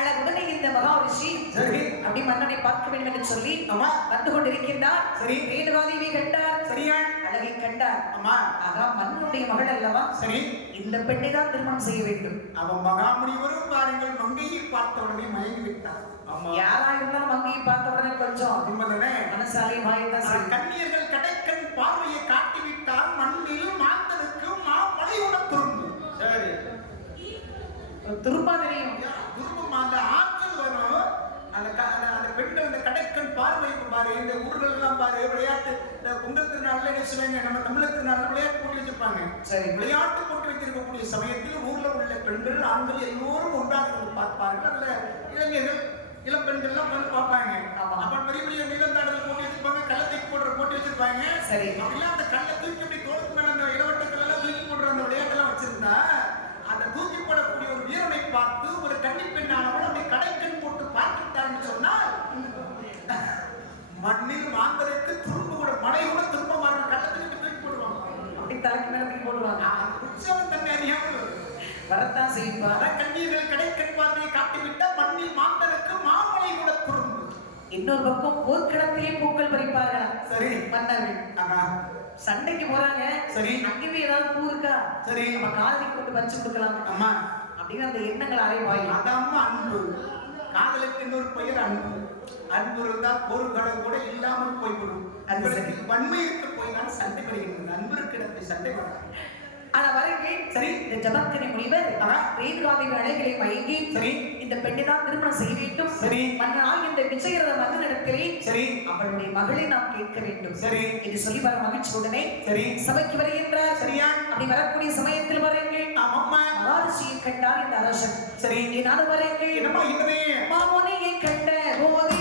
அழகுடனே இந்த மகா ரிஷி சரி அப்படி மன்னனை பார்க்க வேண்டும் என்று சொல்லி அம்மா வந்து கொண்டிருக்கின்றார். சரி, ரேணுகா தேவி கண்டார். சரியா அழகை கண்டார். அம்மா ஆகா மன்னனுடைய மகள் அல்லவா, சரி இந்த பெண்ணை தான் திருமணம் செய்ய வேண்டும். அவன் மகாமுனிவரும் பாருங்கள் மங்கையை பார்த்த உடனே மயங்கி விட்டார். யாரா இருந்தாலும் மங்கையை பார்த்த உடனே கொஞ்சம் மனசாலே வாய்தான். கண்ணியர்கள் கடைக்கண் பார்வையை காட்டிவிட்டால் மண்ணில் மாந்தருக்கு மழையோட திரும்பும். சரி, திரும்ப தெரியும் அந்த ஆற்றல் வரும். அந்த பெண்கள் அந்த கடைக்கண் பார்வை பாரு. இந்த ஊர்கள் எல்லாம் பாரு விளையாட்டு இந்த பொங்கல் திருநாள்ல என்ன சொல்லுவாங்க, நம்ம தமிழர் திருநாள்ல விளையாட்டு போட்டி வச்சிருப்பாங்க. சரி, விளையாட்டு போட்டி வைத்திருக்கக்கூடிய சமயத்தில் ஊர்ல உள்ள பெண்கள் ஆண்கள் எல்லோரும் ஒன்றாக பார்ப்பார்கள். அதுல இளைஞர்கள் இளம் பெண்கள் எல்லாம் வந்து பார்ப்பாங்க. அப்ப பெரிய பெரிய நீளந்தாடல் போட்டி வச்சிருப்பாங்க, கள்ளத்தை போடுற போட்டி வச்சிருப்பாங்க. சரி, அப்படிலாம் அந்த கல்லை தூக்கி அப்படி தோளுக்கு மேல அந்த இளவட்டங்கள் எல்லாம் தூக்கி போடுற அந்த விளையாட்டெல்லாம் வச்சிருந்தா அந்த தூக்கி போடக்கூடிய ஒரு வீரனை பார்த்து ஒரு கன்னி பெண்ணானவள் அப்படி கடைக்கண் போட்டு பார்த்துட்டான்னு சொன்னால் மண்ணில் மாந்தருக்கு திரும்ப கூட மழையோட திரும்ப மாறின கள்ளத்துக்கு தூக்கி போடுவாங்க. அப்படி தலைக்கு மேல தூக்கி போடுவாங்க. உற்சவம் தன்னை அறியாமல் வரத்தான் செய்வார். கண்ணீர்கள் கடைக்கண் பார்வையை காட்டிவிட்ட மண்ணில் மாந்தருக்கு மாமலை கூட திரும்ப. இன்னொரு பக்கம் போர்க்களத்திலே பூக்கள் பறிப்பார்கள். சரி, மன்னர்கள் சண்டைக்கு போறாங்க. சரி, அங்கேயே ஏதாவது பூ இருக்கா, சரி நம்ம காதலி கொண்டு பறிச்சு கொடுக்கலாம் அம்மா அப்படின்னு அந்த எண்ணங்கள் அறைவாய். அதாம்மா அன்பு. காதலுக்கு இன்னொரு பெயர் அன்பு. அன்பு இருந்தா போர்க்களம் கூட இல்லாமல் போய்விடும். அன்புக்கு வன்மை இருக்க போய் தான் சண்டை வருகிறது. அன்பு இருக்கிற சண்டை வராது. ஆனா வருகை சரி இந்த ஜமத்கனி முனிவர் ரேணுகா தேவி அழகிலே மயங்கி சரி இந்த பெண்ணை தான் திருமணம் செய்ய வேண்டும். சரி, மன்னனால் இந்த விஜயரத மன்னனிடத்திலே சரி அவளுடைய மகளை நாம் கேட்க வேண்டும். சரி என்று சொல்லி வர மகிழ்ச்சியுடனே சரி சபைக்கு வருகின்றார். சரியா அப்படி வரக்கூடிய சமயத்தில் வரேங்க அம்மா மகாரிஷியை கண்டார் இந்த அரசன். சரி நான் வரேங்க என்னமா இன்னமே மாமுனியை கண்ட போதே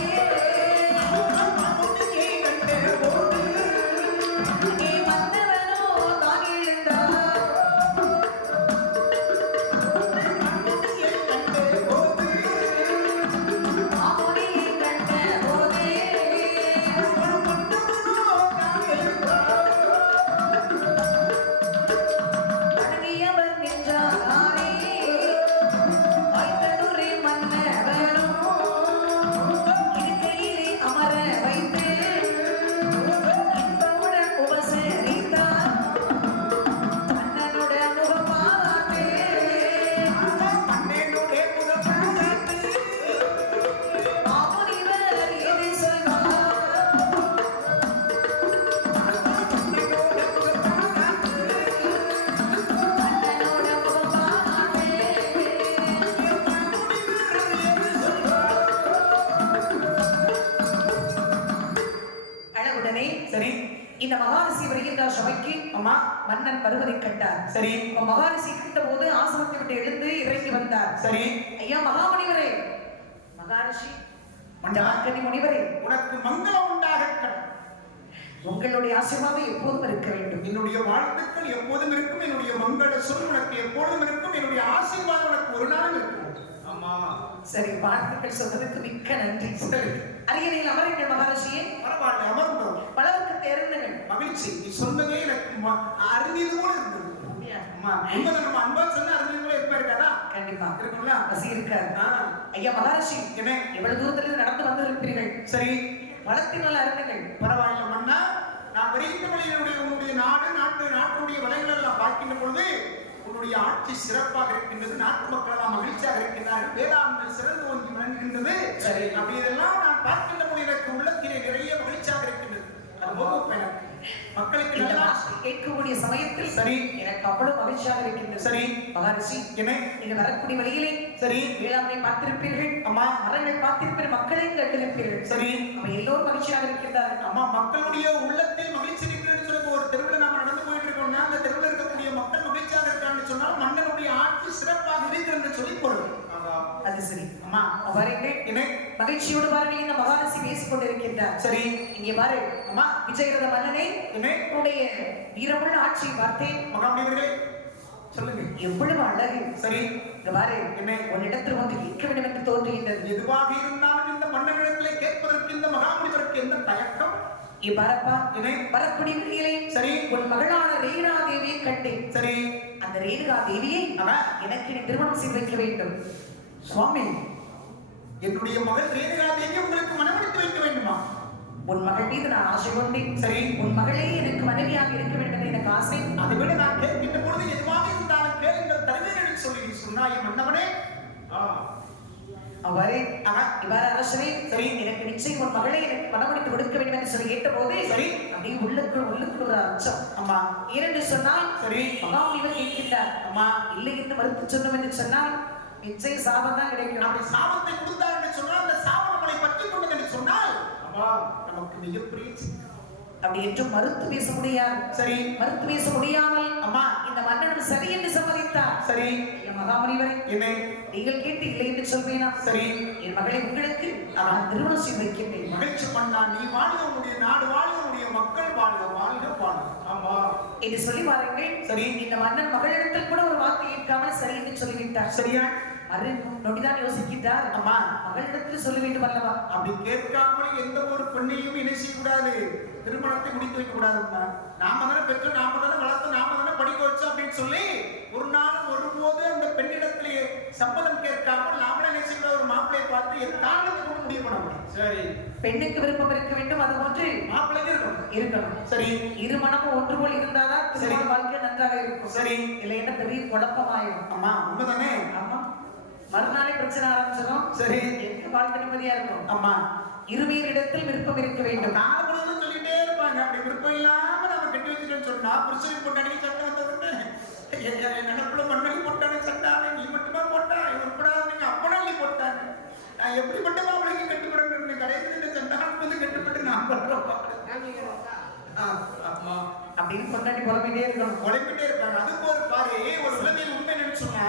இந்த மகாரிஷி வருகின்றார் சபைக்கு. அம்மா மன்னன் வருவதை கண்டார். சரி, மகாரிஷி கிட்ட போது ஆசிரமத்தை விட்டு எழுந்து இறங்கி வந்தார். சரி, ஐயா மகாமுனிவரே, மகாரிஷி ஜமத்கனி முனிவரே, உனக்கு மங்களம் உண்டாகட்டும். உங்களுடைய ஆசீர்வாதம் எப்போதும் இருக்க வேண்டும். என்னுடைய வாழ்த்துக்கள் எப்போதும் இருக்கும். என்னுடைய மங்கள சொல் உனக்கு எப்போதும் இருக்கும். என்னுடைய ஆசீர்வாதம் உனக்கு ஒரு நாளும் இருக்கும். ஆமா சரி, வாழ்த்துக்கள் சொன்னதுக்கு மிக்க நன்றி. சரி, அரியணையில் அமருங்கள் மகாரிஷியே. பரவாயில்ல, அமர்ந்தோம். பலருக்கு தேர்ந்தங்கள் மகிழ்ச்சி. நீ சொன்னதே எனக்கு அறிந்தது போல இருந்தது. அம்மா உண்மைதான். நம்ம அன்பா சொன்னா அறிஞர்களே இருக்காதா? கண்டிப்பா இருக்குங்களா? பசி இருக்காது. ஐயா மகாரிஷி, என்ன எவ்வளவு தூரத்திலிருந்து நடந்து வந்திருப்பீர்கள். சரி, வளத்தினால் அருந்துங்கள். பரவாயில்ல மன்னா. நான் வருகின்ற வழியினுடைய உன்னுடைய நாட்டுடைய வளங்களை எல்லாம் பார்க்கின்ற பொழுது உன்னுடைய ஆட்சி சிறப்பாக இருக்கின்றது. நாட்டு மக்கள் எல்லாம் மகிழ்ச்சியாக இருக்கின்றார்கள். வேளாண்மை சிறந்து ஓங்கி விளங்குகின்றது. சரி, அப்படி இதெல்லாம் நான் பார்க்கின்ற பொழுது எனக்கு உள்ளத்திலே நிறைய மகிழ்ச்சியாக இருக்கின்றது. அது மக்களுக்கு நல்லா கேட்கக்கூடிய சமயத்தில் சரி எனக்கு அவ்வளவு மகிழ்ச்சியாக இருக்கின்றது. சரி மகாரிஷி, என்ன நீங்க வரக்கூடிய வழியிலே சரி வேளாண்மை பார்த்திருப்பீர்கள். அம்மா மரங்கள் பார்த்திருப்பீர்கள். மக்களையும் கண்டிருப்பீர்கள். சரி அவன் எல்லோரும் மகிழ்ச்சியாக இருக்கின்றார்கள். அம்மா மக்களுடைய உள்ளத்தில் மகிழ்ச்சி இருக்கிறது. சொல்லுங்க, ஒரு தெருவில் நாம நடந்து போயிட்டு இருக்கோம்னா அந்த தெருவில் இருக்கக்கூடிய மக்கள் மகிழ்ச்சியாக இருக்கான்னு சொன்னால் மன்னனுடைய ஆட்சி சிறப்பாக இருக்கு என்று சொல்லி பொருள். அது சரி. அம்மா பாருங்கள், என்ன மகிழ்ச்சியோடு பாருங்கள் இந்த மகாராசி பேசிக் கொண்டிருக்கின்றார். சரி இங்கே பாரு அம்மா, விஜயரத மன்னனை என்ன உன்னுடைய வீரமுள்ள ஆட்சியை பார்த்தேன். மகாமுனிவர்களே சொல்லுங்க, எவ்வளவு அழகு. சரி இந்த பாரு என்ன உன்னிடத்தில் வந்து கேட்க வேண்டும் என்று தோன்றுகின்றது. எதுவாக இருந்தாலும் இந்த மன்னனிடத்திலே கேட்பதற்கு இந்த மகாமுனிவருக்கு எந்த தயக்கம்? பாரப்பா, என்ன வரக்கூடிய வழியிலே சரி உன் மகளான ரேணுகா தேவியை கண்டேன். சரி அந்த ரேணுகா தேவியை எனக்கு நீ திருமணம் செய்து வைக்க வேண்டும். சுவாமி, என்னுடைய மகள் ரேணுகா தேவி உங்களுக்கு மனமளித்து வைக்க வேண்டுமா? உன் மகள் மீது நான் ஆசை கொண்டேன். சரி, உன் மகளே எனக்கு மனைவியாக இருக்க வேண்டும் என்று எனக்கு ஆசை. அதை விட நான் கேட்கின்ற பொழுது எதுவாக இருந்தாலும் கேளுங்கள் தருவேன் என்று சொல்லி சொன்னாய் மன்னவனே. அவரே இவ்வாறு அரசனே, சரி எனக்கு நிச்சயம் உன் மகளை எனக்கு மனமளித்து கொடுக்க வேண்டும் என்று சொல்லி கேட்ட போது சரி அப்படியே உள்ளுக்குள் ஒரு அச்சம். அம்மா ஏனென்று சொன்னால் சரி மகாமுனிவர் கேட்கின்றார். அம்மா இல்லை என்று மறுத்து சொன்னோம் என்று சொன்னால் நிச்சயம் சாபம் தான் கிடைக்கும். அப்படி சாபத்தை கொடுத்தார் என்று சொன்னால் அந்த சாபம் நம்மளை பற்றி கொண்டது என்று சொன்னால் அம்மா நமக்கு மிகப்பெரிய அப்படி என்று மறுத்து பேச முடியாது. சரி மறுத்து பேச முடியாமல் அம்மா இந்த மன்னன் சரி என்று சம்மதித்தார். சரி மகாமுனிவரே, என்னை நீங்கள் கேட்டு இல்லை என்று சொல்வேனா? சரி, என் மகளை உங்களுக்கு நான் திருமணம் செய்து வைக்கின்றேன். மகிழ்ச்சி பண்ணா நீ வாழ்க, உன்னுடைய நாடு வாழ்க, உன்னுடைய மக்கள் வாழ்க, வாழ்க வாழ்க. ஆமா என்று சொல்லி பாருங்கள். சரி, இந்த மன்னன் மகளிடத்தில் கூட ஒரு வார்த்தை கேட்காமல் சரி என்று சொல்லிவிட்டார். சரியா? மறு நொடிதான் யோசிக்கின்றார். அம்மா மகளிடத்தில் சொல்ல வேண்டும் அல்லவா? அப்படி கேட்காமல் எந்த ஒரு பெண்ணையும் என்ன செய்யக்கூடாது, திருமணத்தை முடித்து வைக்க கூடாதுன்னா நாம தானே பெற்று, நாம தானே வளர்த்து, நாம தானே படிக்க வச்சோம் அப்படின்னு சொல்லி ஒரு நாளும் ஒருபோது அந்த பெண்ணிடத்திலேயே சம்மதம் கேட்காமல் நாமளே என்ன செய்யக்கூடாது, ஒரு மாப்பிள்ளையை பார்த்து என் காரணத்தை கொண்டு முடிவு பண்ண முடியும். சரி, பெண்ணுக்கு விருப்பம் இருக்க வேண்டும், அது போன்று மாப்பிள்ளைக்கு இருக்கணும். சரி, இரு மனமும் ஒன்று போல் இருந்தாதான் திருமண வாழ்க்கை நன்றாக இருக்கும். சரி, இல்லை என்ன பெரிய குழப்பமாயிரும். அம்மா உண்மைதானே? ஆமா, மறுநாளே பிரச்சனை ஆரம்பிச்சிடும். சரி, எங்க வாழ்க்கை நிம்மதியா இருக்கும். அம்மா இருவேரிடத்தில் விருப்பம் இருக்க வேண்டும். நாலு முழுவதும் சொல்லிட்டே இருப்பாங்க. அப்படி விருப்பம் இல்லாம நம்ம கட்டி வச்சுட்டோம்னு சொன்னா புருஷனுக்கு பொண்டாடிக்கு சட்டை வந்ததுன்னு நினைப்புல மண்ணலி போட்டானே சட்டானே, நீ மட்டுமா போட்டா உட்படாதீங்க அப்பனா நீ போட்டாங்க. நான் எப்படிப்பட்ட மாப்பிளைக்கு கட்டுப்படணும், கடைசியில் இந்த சண்டானுக்கு வந்து கட்டுப்பட்டு நான் பண்றோம் அப்படின்னு பொண்டாட்டி புலம்பிட்டே இருக்கணும். குழம்பிட்டே இருப்பாங்க. அதுக்கு ஒரு பாரு, ஒரு உலகில் உண்மை என்னன்னு சொன்னா,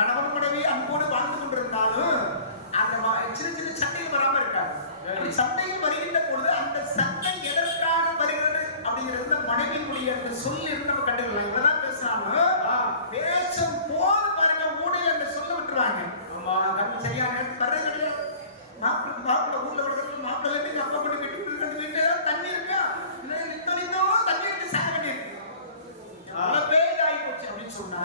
கணவன் மனைவி அன்போடு வாழ்ந்து கொண்டிருந்தாலும் அந்த சின்ன சின்ன சண்டைகள் வராம இருக்காது. சண்டையில் வருகின்ற பொழுது அந்த சண்டை எதற்காக வருகிறது அப்படிங்கிறது மனைவியினுடைய அந்த சொல்லி இருந்து நம்ம கண்டுக்கலாம். இவதான் பேசுறாலும் பேசும் போது பாருங்க மூடையில அந்த சொல்ல விட்டுருவாங்க. சரியான வர்றது கிடையாது. மாப்பிள்ளை ஊர்ல வர்றது மாப்பிள்ளை எங்க அப்பா பண்ணி கட்டி கொடுத்து வீட்டுல தண்ணி இருக்கா, நித்தோ தண்ணி எடுத்து சாக வேண்டியிருக்கு. பேதாகி போச்சு அப்படின்னு சொன்னா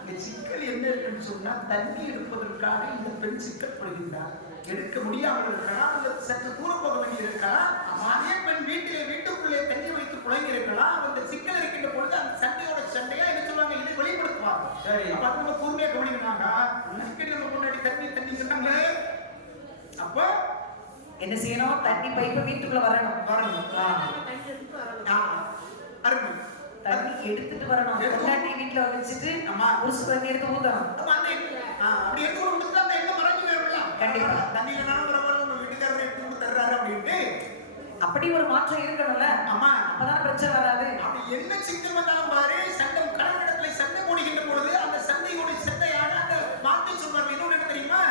இந்த சிக்கல் என்ன இருக்குன்னு சொன்னா, தண்ணி எடுப்பதற்காக இந்த பெண் சிக்கல்படுகின்றார். எடுக்க முடியாமல் இருக்கலாம், சற்று தூர போக வேண்டி இருக்கலாம். அதே பெண் வீட்டுக்குள்ளே தண்ணி வைத்து புழங்கி இருக்கலாம். அந்த சிக்கல் இருக்கின்ற பொழுது அந்த சண்டையோட சண்டையா என்ன சொல்லுவாங்க, இதை வெளிப்படுத்துவாங்க. சரி, அப்ப அது நம்ம கூர்மையா கவனிக்கணும்னாங்க, நம்ம முன்னாடி தண்ணி தண்ணி சொன்னாங்களே, அப்ப என்ன செய்யணும், தண்ணி பைப்பு வீட்டுக்குள்ள வரணும். அருமை, தண்ணி எடுத்துட்டு வரணும். பொண்டாட்டி வீட்டுல வச்சுட்டு புருஷ தண்ணி எடுத்து ஊத்தணும். அப்படி எடுத்து கொடுத்து அந்த எங்க மறைஞ்சு போயிடலாம். கண்டிப்பா தண்ணியில நம்ம வீட்டுக்காரர் எடுத்து கொடுத்து தர்றாரு அப்படின்ட்டு அப்படி ஒரு மாற்றம் இருக்கணும்ல. ஆமா, அப்பதான் பிரச்சனை வராது. அப்படி என்ன சிக்கல் வந்தாலும் பாரு, சண்டை கணவனிடத்துல சண்டை போடுகின்ற பொழுது அந்த சண்டையோட சண்டையான அந்த மாற்றி சொல்வார்கள். இன்னொரு என்ன தெரியுமா,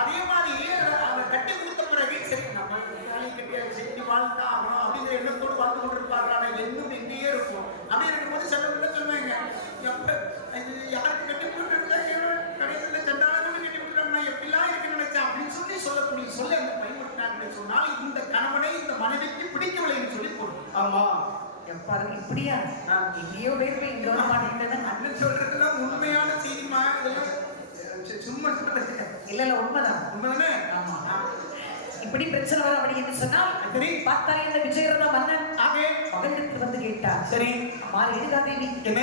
அதே மாதிரி அதை கட்டி கொடுத்த பிறகு சரி நம்ம கட்டியாச்சு வாழ்ந்தா ஆகணும் அப்படிங்கிற எண்ணத்தோடு வாழ்ந்து கொண்டிருப்பார்கள். ஆனா எண்ணம் எங்கேயே இருக்கும். அப்படி இருக்கும்போது சண்டை என்ன சொல்லுவாங்க, யாருக்கு கட்டி கொடுத்துருக்காங்க, கடைசியில் சண்டாளர்கள் கட்டி கொடுத்துருக்காங்க, நான் எப்படிலாம் இருக்கு நினைச்சேன் அப்படின்னு சொல்லி சொல்லக்கூடிய சொல்ல அந்த பயன்படுத்தினாங்க சொன்னால் இந்த கணவனை இந்த மனைவிக்கு பிடிக்கவில்லை என்று சொல்லி போடும். ஆமா, எப்பா அதுக்கு இப்படியா எங்கேயோ போயிருப்பேன் இங்க வர மாட்டேங்கிறேன். அண்ணன் சொல்றதுலாம் உண்மையான செய்திமா, இதெல்லாம் சும்மா சொல்றது இல்ல உண்மைதான். உண்மைதானே? ஆமா. இப்படி பிரச்சனை வர அப்படி என்று சொன்னால் சரி, பார்த்தாலே இந்த விஜயரத மன்னன் ஆகே மகளிடத்தில் வந்து கேட்டார். சரி, அம்மா ரேணுகாதேவி என்ன?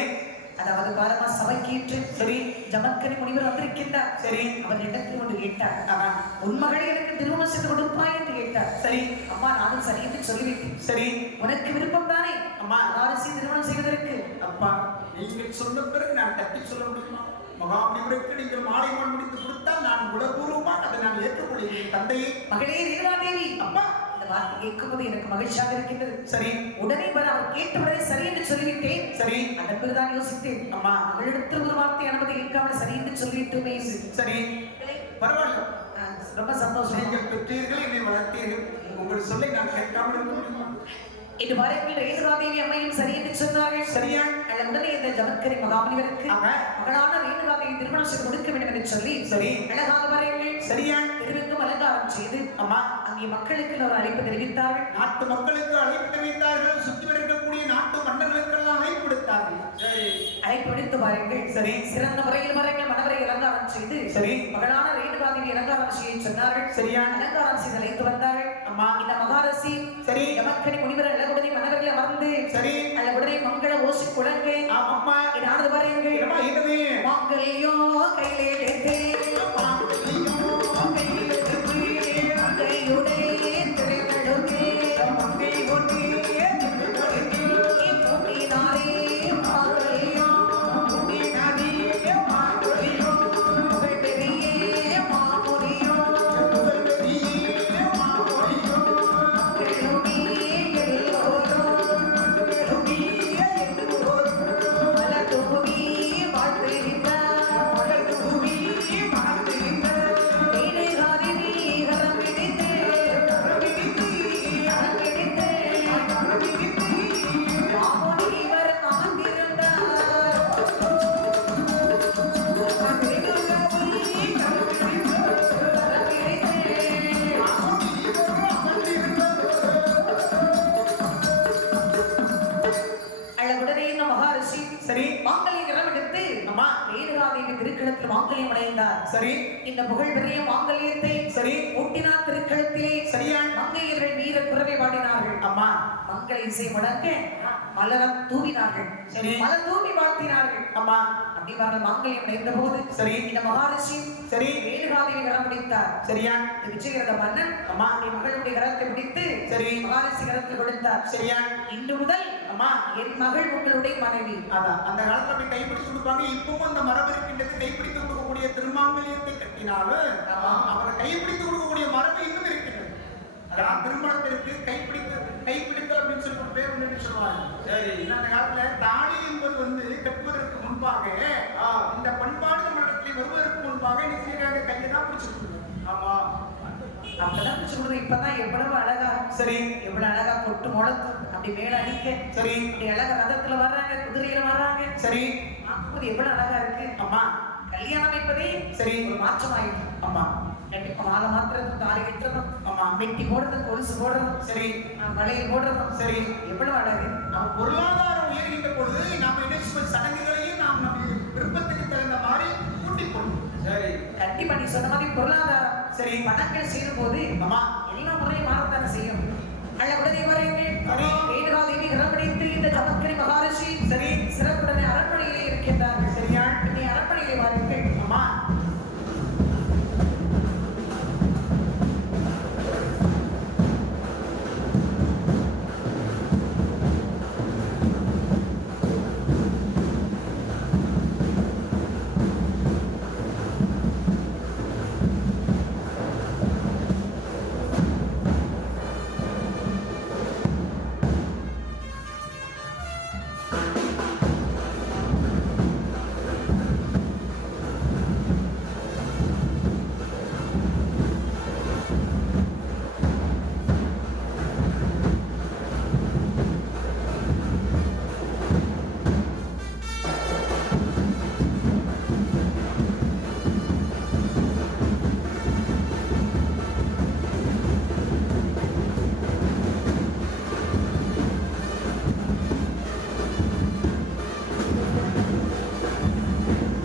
அதாவது பாரமா சபைக்கேற்று சரி, ஜமக்கனி முனிவர் வந்திருக்கின்றார். சரி, அவர் இடத்தில் வந்து கேட்டார். ஆஹா, உன் மகளை எனக்கு திருமணம் செய்து கொடுப்பாய் என்று கேட்டார். சரி, அம்மா நானும் சரி என்று சொல்லிவிட்டேன். சரி, உனக்கு விருப்பம் தானே அம்மா வாரிசை திருமணம் செய்வதற்கு? அப்பா நீங்கள் சொன்ன பிறகு நான் தட்டி சொல்ல முடியுமா? மகாமுனிவருக்கு நீங்கள் மாலை மண் முடித்து கொடுத்தால் நான் குணபூர்வமாக அதை நான் ஏற்றுக்கொள்கிறேன். தந்தையே, மகளே ரேணுகாதேவி, அப்பா இந்த வார்த்தை கேட்கும்போது எனக்கு மகிழ்ச்சியாக இருக்கின்றது. சரி, உடனே அவர் கேட்டவுடனே சரி என்று சொல்லிவிட்டேன். சரி, அதன் பிறகுதான் யோசித்தேன். அம்மா மகளிடத்தில் ஒரு வார்த்தை அனுமதி கேட்காமல் சரி என்று சொல்லிவிட்டுமே. சரி, பரவாயில்ல. ரொம்ப சந்தோஷம். நீங்கள் பெற்றீர்கள், என்னை வளர்த்தீர்கள். உங்கள் சொல்லை நான் கேட்காமல் இருக்க முடியுமா? இது வரைக்கும் ரேணுகாதேவி அம்மையும் சரி என்று சொன்னார்கள். சரியா? உடனே இந்த ஜமக்கரி மகாமுனிவருக்கு ஆமா. மகளான ரேணுகாதேவி திருமணம் செய்து கொடுக்க வேண்டும் என்று சொல்லி சரி, அழகாக வரைகள் சரியா? தெருவுக்கும் அலங்காரம் செய்து அம்மா அங்கே மக்களுக்கு ஒரு அழைப்பு தெரிவித்தார்கள். நாட்டு மக்களுக்கு அழைப்பு தெரிவித்தார்கள். சுற்றி இருக்கக்கூடிய நாட்டு மன்னர்களுக்கெல்லாம் அழைப்பு விடுத்தார்கள். சரி, அழைப்பு விடுத்து பாருங்கள். சரி, சிறந்த முறையில் வரைகள் மணவரை அலங்காரம் செய்து சரி, மகளான ரேணுகாதேவி அலங்காரம் செய்ய சொன்னார்கள். சரியா? அலங்காரம் செய்து அழைத்து வந்தார்கள். அம்மா இந்த மகாரசி சரி, ஜமக்கரி முனிவர் அழகுடனே மணவர்களை அமர்ந்து சரி, அழகுடனே மங்கள ஓசி குழந்தை ஆமாம்மா இதானது பாருங்கள். என்னம்மா என்னது? மாங்கல்யோ கையிலே சரி, மாங்கல்ய நிறம் எடுத்து அம்மா ரேணுகாதேவி திருக்களத்தில் மாங்கல்யம் அடைந்தார். சரி, இந்த புகழ் பெரிய மாங்கல்யத்தை சரி, ஊட்டினார் திருக்களத்திலே. சரியா? மங்கையர்கள் வீர குரவை பாடினார்கள். அம்மா மங்கள இசை முழங்க மலரம் தூவினார்கள். சரி, மலர் தூவி வாழ்த்தினார்கள். அம்மா அப்படி அவர்கள் மாங்கல்யம் அடைந்த போது சரி, இந்த மகாரிஷி சரி, ரேணுகாதேவி கரம் பிடித்தார். சரியா? இந்த விஜயரத மன்னன் அம்மா அவருடைய மகளுடைய கரத்தை பிடித்து சரி, மகாரிஷி கரத்தில் கொடுத்தார். சரியா? இன்று முதல் அம்மா என் மகள் உங்களுடைய மனைவி. அதான் அந்த காலத்துல அப்படி கைப்பிடிச்சு கொடுப்பாங்க. இப்பவும் அந்த மரபு இருக்கின்றது. கைப்பிடித்து கொடுக்கக்கூடிய திருமாங்கல்யத்தை கட்டினாலும் அவரை கைப்பிடித்து கொடுக்கக்கூடிய மரபு இன்னும் இருக்கின்றது. அதான் திருமணத்திற்கு கைப்பிடித்தல் அப்படின்னு சொல்லி ஒரு பேர் ஒன்று சொல்லுவாங்க. சரி, அந்த காலத்துல தாலி என்பது வந்து கட்டுவதற்கு முன்பாக இந்த பண்பாடு நம்மிடத்தில் வருவதற்கு முன்பாக நிச்சயமாக கையை தான் பிடிச்சிருக்கணும். ஆமா, அப்பதான் சொல்றது. இப்பதான் எவ்வளவு அழகா, சரி, எவ்வளவு அழகா கொட்டு முழக்கும் அப்படி மேல அடிக்க, சரி, அப்படி அழகா ரதத்துல வர்றாங்க, குதிரையில வர்றாங்க. சரி, அப்போது எவ்வளவு அழகா இருக்கு. அம்மா கல்யாணம் என்பதே சரி, ஒரு மாற்றமாயிட்டு. அம்மா இப்ப மாலை மாத்துறதும் தாலி கட்டுறதும், அம்மா வெட்டி போடுறதும், கொலுசு போடுறதும், சரி, வளையல் போடுறதும், சரி, எவ்வளவு அழகு. நம்ம பொருளாதாரம் உயர்கின்ற பொழுது நாம் என்ன செய்வோம்? சடங்குகளையும் நாம் நம்ம விருப்பத்துக்கு தகுந்த மாதிரி கூட்டிக் கொள்வோம். சரி, கண்டிப்பா நீ சொன்ன மாதிரி பொருளாதாரம் சரி, பணங்கள் செய்யும் போது அம்மா எல்லா முறையும் மாறத்தானே செய்யும். அழகுடனே வரேங்கள். சரி, ரேணுகாதேவி கரம் பிடித்து இந்த ஜமக்கரி மகாரிஷி சரி, சிறப்புடனே அரண்மனையிலே இருக்கின்றார்கள். சரியா?